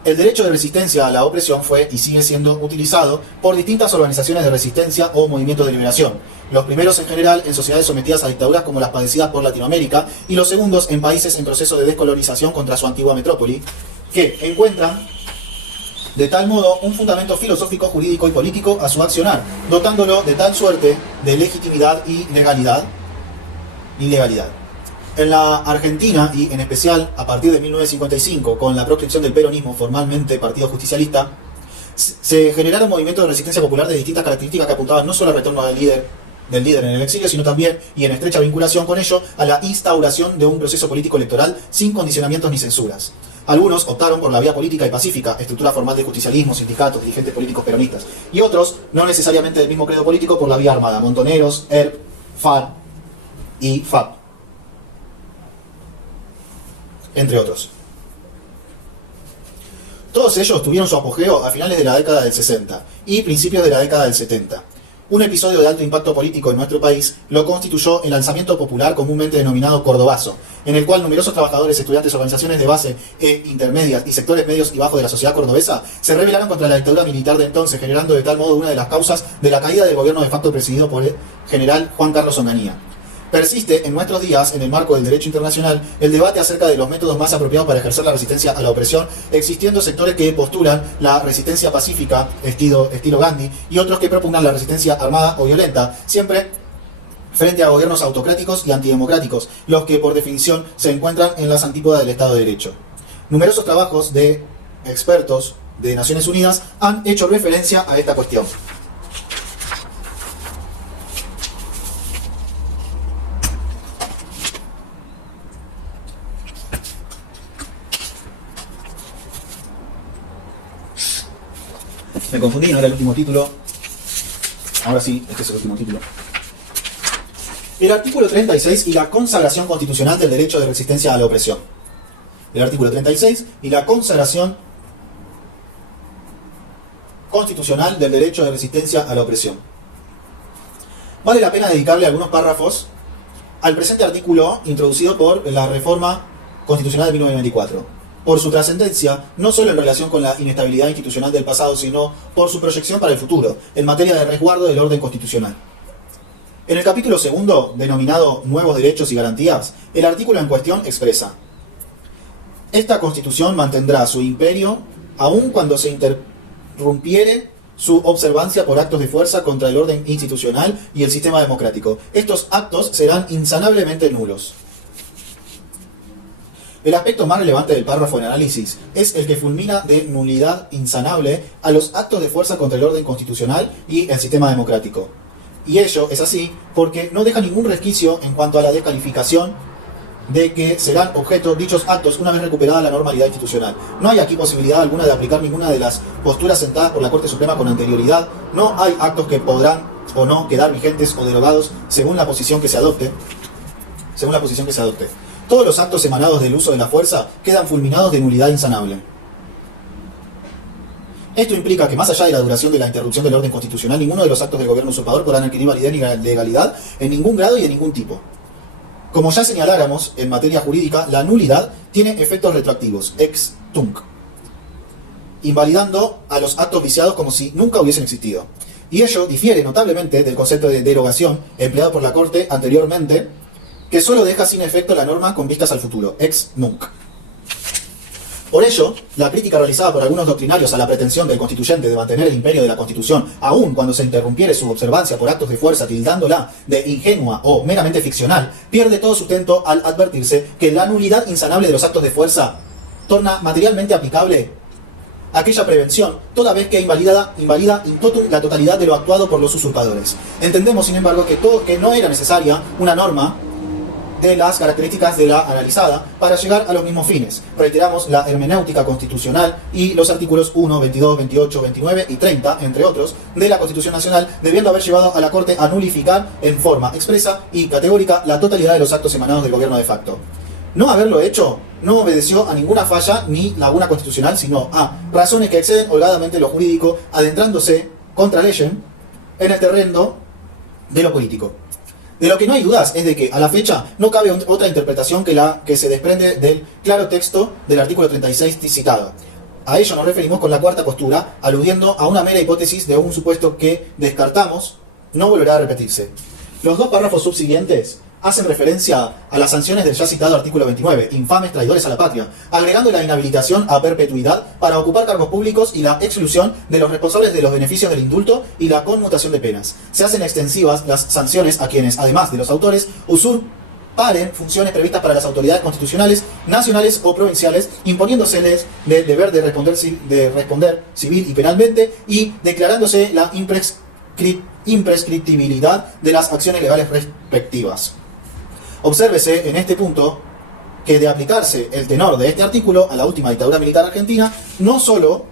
El derecho de resistencia a la opresión fue y sigue siendo utilizado por distintas organizaciones de resistencia o movimientos de liberación. Los primeros en general en sociedades sometidas a dictaduras como las padecidas por Latinoamérica, y los segundos en países en proceso de descolonización contra su antigua metrópoli, que encuentran de tal modo un fundamento filosófico, jurídico y político a su accionar, dotándolo de tal suerte de legitimidad y legalidad. En la Argentina, y en especial a partir de 1955, con la proscripción del peronismo, formalmente partido justicialista, se generaron movimientos de resistencia popular de distintas características que apuntaban no solo al retorno del líder en el exilio, sino también, y en estrecha vinculación con ello, a la instauración de un proceso político electoral sin condicionamientos ni censuras. Algunos optaron por la vía política y pacífica, estructura formal de justicialismo, sindicatos, dirigentes políticos peronistas, y otros, no necesariamente del mismo credo político, por la vía armada, montoneros, ERP, FAR y FAP, entre otros. Todos ellos tuvieron su apogeo a finales de la década del 60 y principios de la década del 70. Un episodio de alto impacto político en nuestro país lo constituyó el alzamiento popular comúnmente denominado cordobazo, en el cual numerosos trabajadores, estudiantes, organizaciones de base e intermedias y sectores medios y bajos de la sociedad cordobesa se rebelaron contra la dictadura militar de entonces, generando de tal modo una de las causas de la caída del gobierno de facto presidido por el general Juan Carlos Onganía. Persiste en nuestros días, en el marco del derecho internacional, el debate acerca de los métodos más apropiados para ejercer la resistencia a la opresión, existiendo sectores que postulan la resistencia pacífica, estilo Gandhi, y otros que propugnan la resistencia armada o violenta, siempre frente a gobiernos autocráticos y antidemocráticos, los que por definición se encuentran en las antípodas del Estado de Derecho. Numerosos trabajos de expertos de Naciones Unidas han hecho referencia a esta cuestión. Me confundí, no era el último título. Ahora sí, este es el último título. El artículo 36 y la consagración constitucional del derecho de resistencia a la opresión. El artículo 36 y la consagración constitucional del derecho de resistencia a la opresión. Vale la pena dedicarle algunos párrafos al presente artículo introducido por la reforma constitucional de 1994. Por su trascendencia, no solo en relación con la inestabilidad institucional del pasado, sino por su proyección para el futuro, en materia de resguardo del orden constitucional. En el capítulo segundo, denominado Nuevos Derechos y Garantías, el artículo en cuestión expresa: esta Constitución mantendrá su imperio aun cuando se interrumpiere su observancia por actos de fuerza contra el orden institucional y el sistema democrático. Estos actos serán insanablemente nulos. El aspecto más relevante del párrafo en análisis es el que fulmina de nulidad insanable a los actos de fuerza contra el orden constitucional y el sistema democrático. Y ello es así porque no deja ningún resquicio en cuanto a la descalificación de que serán objeto dichos actos una vez recuperada la normalidad institucional. No hay aquí posibilidad alguna de aplicar ninguna de las posturas sentadas por la Corte Suprema con anterioridad. No hay actos que podrán o no quedar vigentes o derogados según la posición que se adopte. Todos los actos emanados del uso de la fuerza quedan fulminados de nulidad insanable. Esto implica que más allá de la duración de la interrupción del orden constitucional, ninguno de los actos del gobierno usurpador podrán adquirir validez ni legalidad en ningún grado y de ningún tipo. Como ya señaláramos en materia jurídica, la nulidad tiene efectos retroactivos, ex tunc, invalidando a los actos viciados como si nunca hubiesen existido. Y ello difiere notablemente del concepto de derogación empleado por la Corte anteriormente, que solo deja sin efecto la norma con vistas al futuro, ex nunc. Por ello, la crítica realizada por algunos doctrinarios a la pretensión del constituyente de mantener el imperio de la Constitución, aun cuando se interrumpiere su observancia por actos de fuerza, tildándola de ingenua o meramente ficcional, pierde todo sustento al advertirse que la nulidad insanable de los actos de fuerza torna materialmente aplicable aquella prevención, toda vez que invalida in totum la totalidad de lo actuado por los usurpadores. Entendemos, sin embargo, que no era necesaria una norma de las características de la analizada para llegar a los mismos fines. Reiteramos la hermenéutica constitucional y los artículos 1, 22, 28, 29 y 30, entre otros, de la Constitución Nacional, debiendo haber llevado a la Corte a nulificar en forma expresa y categórica la totalidad de los actos emanados del gobierno de facto. No haberlo hecho no obedeció a ninguna falla ni laguna constitucional, sino a razones que exceden holgadamente lo jurídico, adentrándose contra leyes en el terreno de lo político. De lo que no hay dudas es de que a la fecha no cabe otra interpretación que la que se desprende del claro texto del artículo 36 citado. A ello nos referimos con la cuarta postura, aludiendo a una mera hipótesis de un supuesto que descartamos no volverá a repetirse. Los dos párrafos subsiguientes hacen referencia a las sanciones del ya citado artículo 29, infames traidores a la patria, agregando la inhabilitación a perpetuidad para ocupar cargos públicos y la exclusión de los responsables de los beneficios del indulto y la conmutación de penas. Se hacen extensivas las sanciones a quienes, además de los autores, usurparen funciones previstas para las autoridades constitucionales, nacionales o provinciales, imponiéndoseles el deber de responder civil y penalmente y declarándose la imprescriptibilidad de las acciones legales respectivas. Obsérvese en este punto que de aplicarse el tenor de este artículo a la última dictadura militar argentina, no solo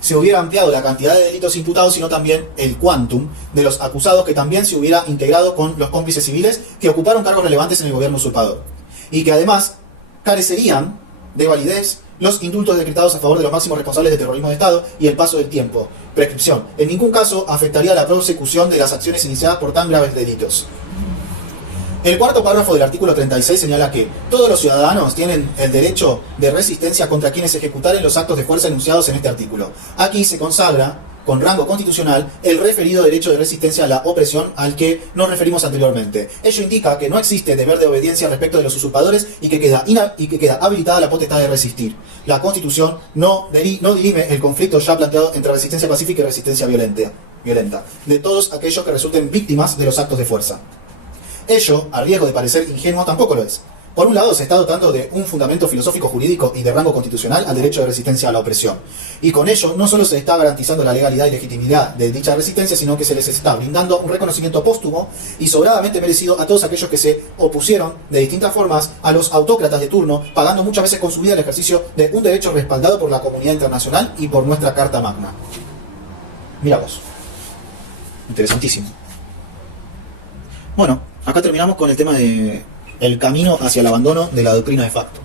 se hubiera ampliado la cantidad de delitos imputados, sino también el quantum de los acusados, que también se hubiera integrado con los cómplices civiles que ocuparon cargos relevantes en el gobierno usurpador, y que además carecerían de validez los indultos decretados a favor de los máximos responsables de terrorismo de Estado y el paso del tiempo. Prescripción. En ningún caso afectaría la prosecución de las acciones iniciadas por tan graves delitos. El cuarto párrafo del artículo 36 señala que todos los ciudadanos tienen el derecho de resistencia contra quienes ejecutaren los actos de fuerza enunciados en este artículo. Aquí se consagra, con rango constitucional, el referido derecho de resistencia a la opresión al que nos referimos anteriormente. Ello indica que no existe deber de obediencia respecto de los usurpadores y que queda habilitada la potestad de resistir. La Constitución no dirime el conflicto ya planteado entre resistencia pacífica y resistencia violenta de todos aquellos que resulten víctimas de los actos de fuerza. Ello, a riesgo de parecer ingenuo, tampoco lo es. Por un lado, se está dotando de un fundamento filosófico jurídico y de rango constitucional al derecho de resistencia a la opresión. Y con ello, no solo se está garantizando la legalidad y legitimidad de dicha resistencia, sino que se les está brindando un reconocimiento póstumo y sobradamente merecido a todos aquellos que se opusieron de distintas formas a los autócratas de turno, pagando muchas veces con su vida el ejercicio de un derecho respaldado por la comunidad internacional y por nuestra Carta Magna. Mira vos. Interesantísimo. Bueno, acá terminamos con el tema de el camino hacia el abandono de la doctrina de facto.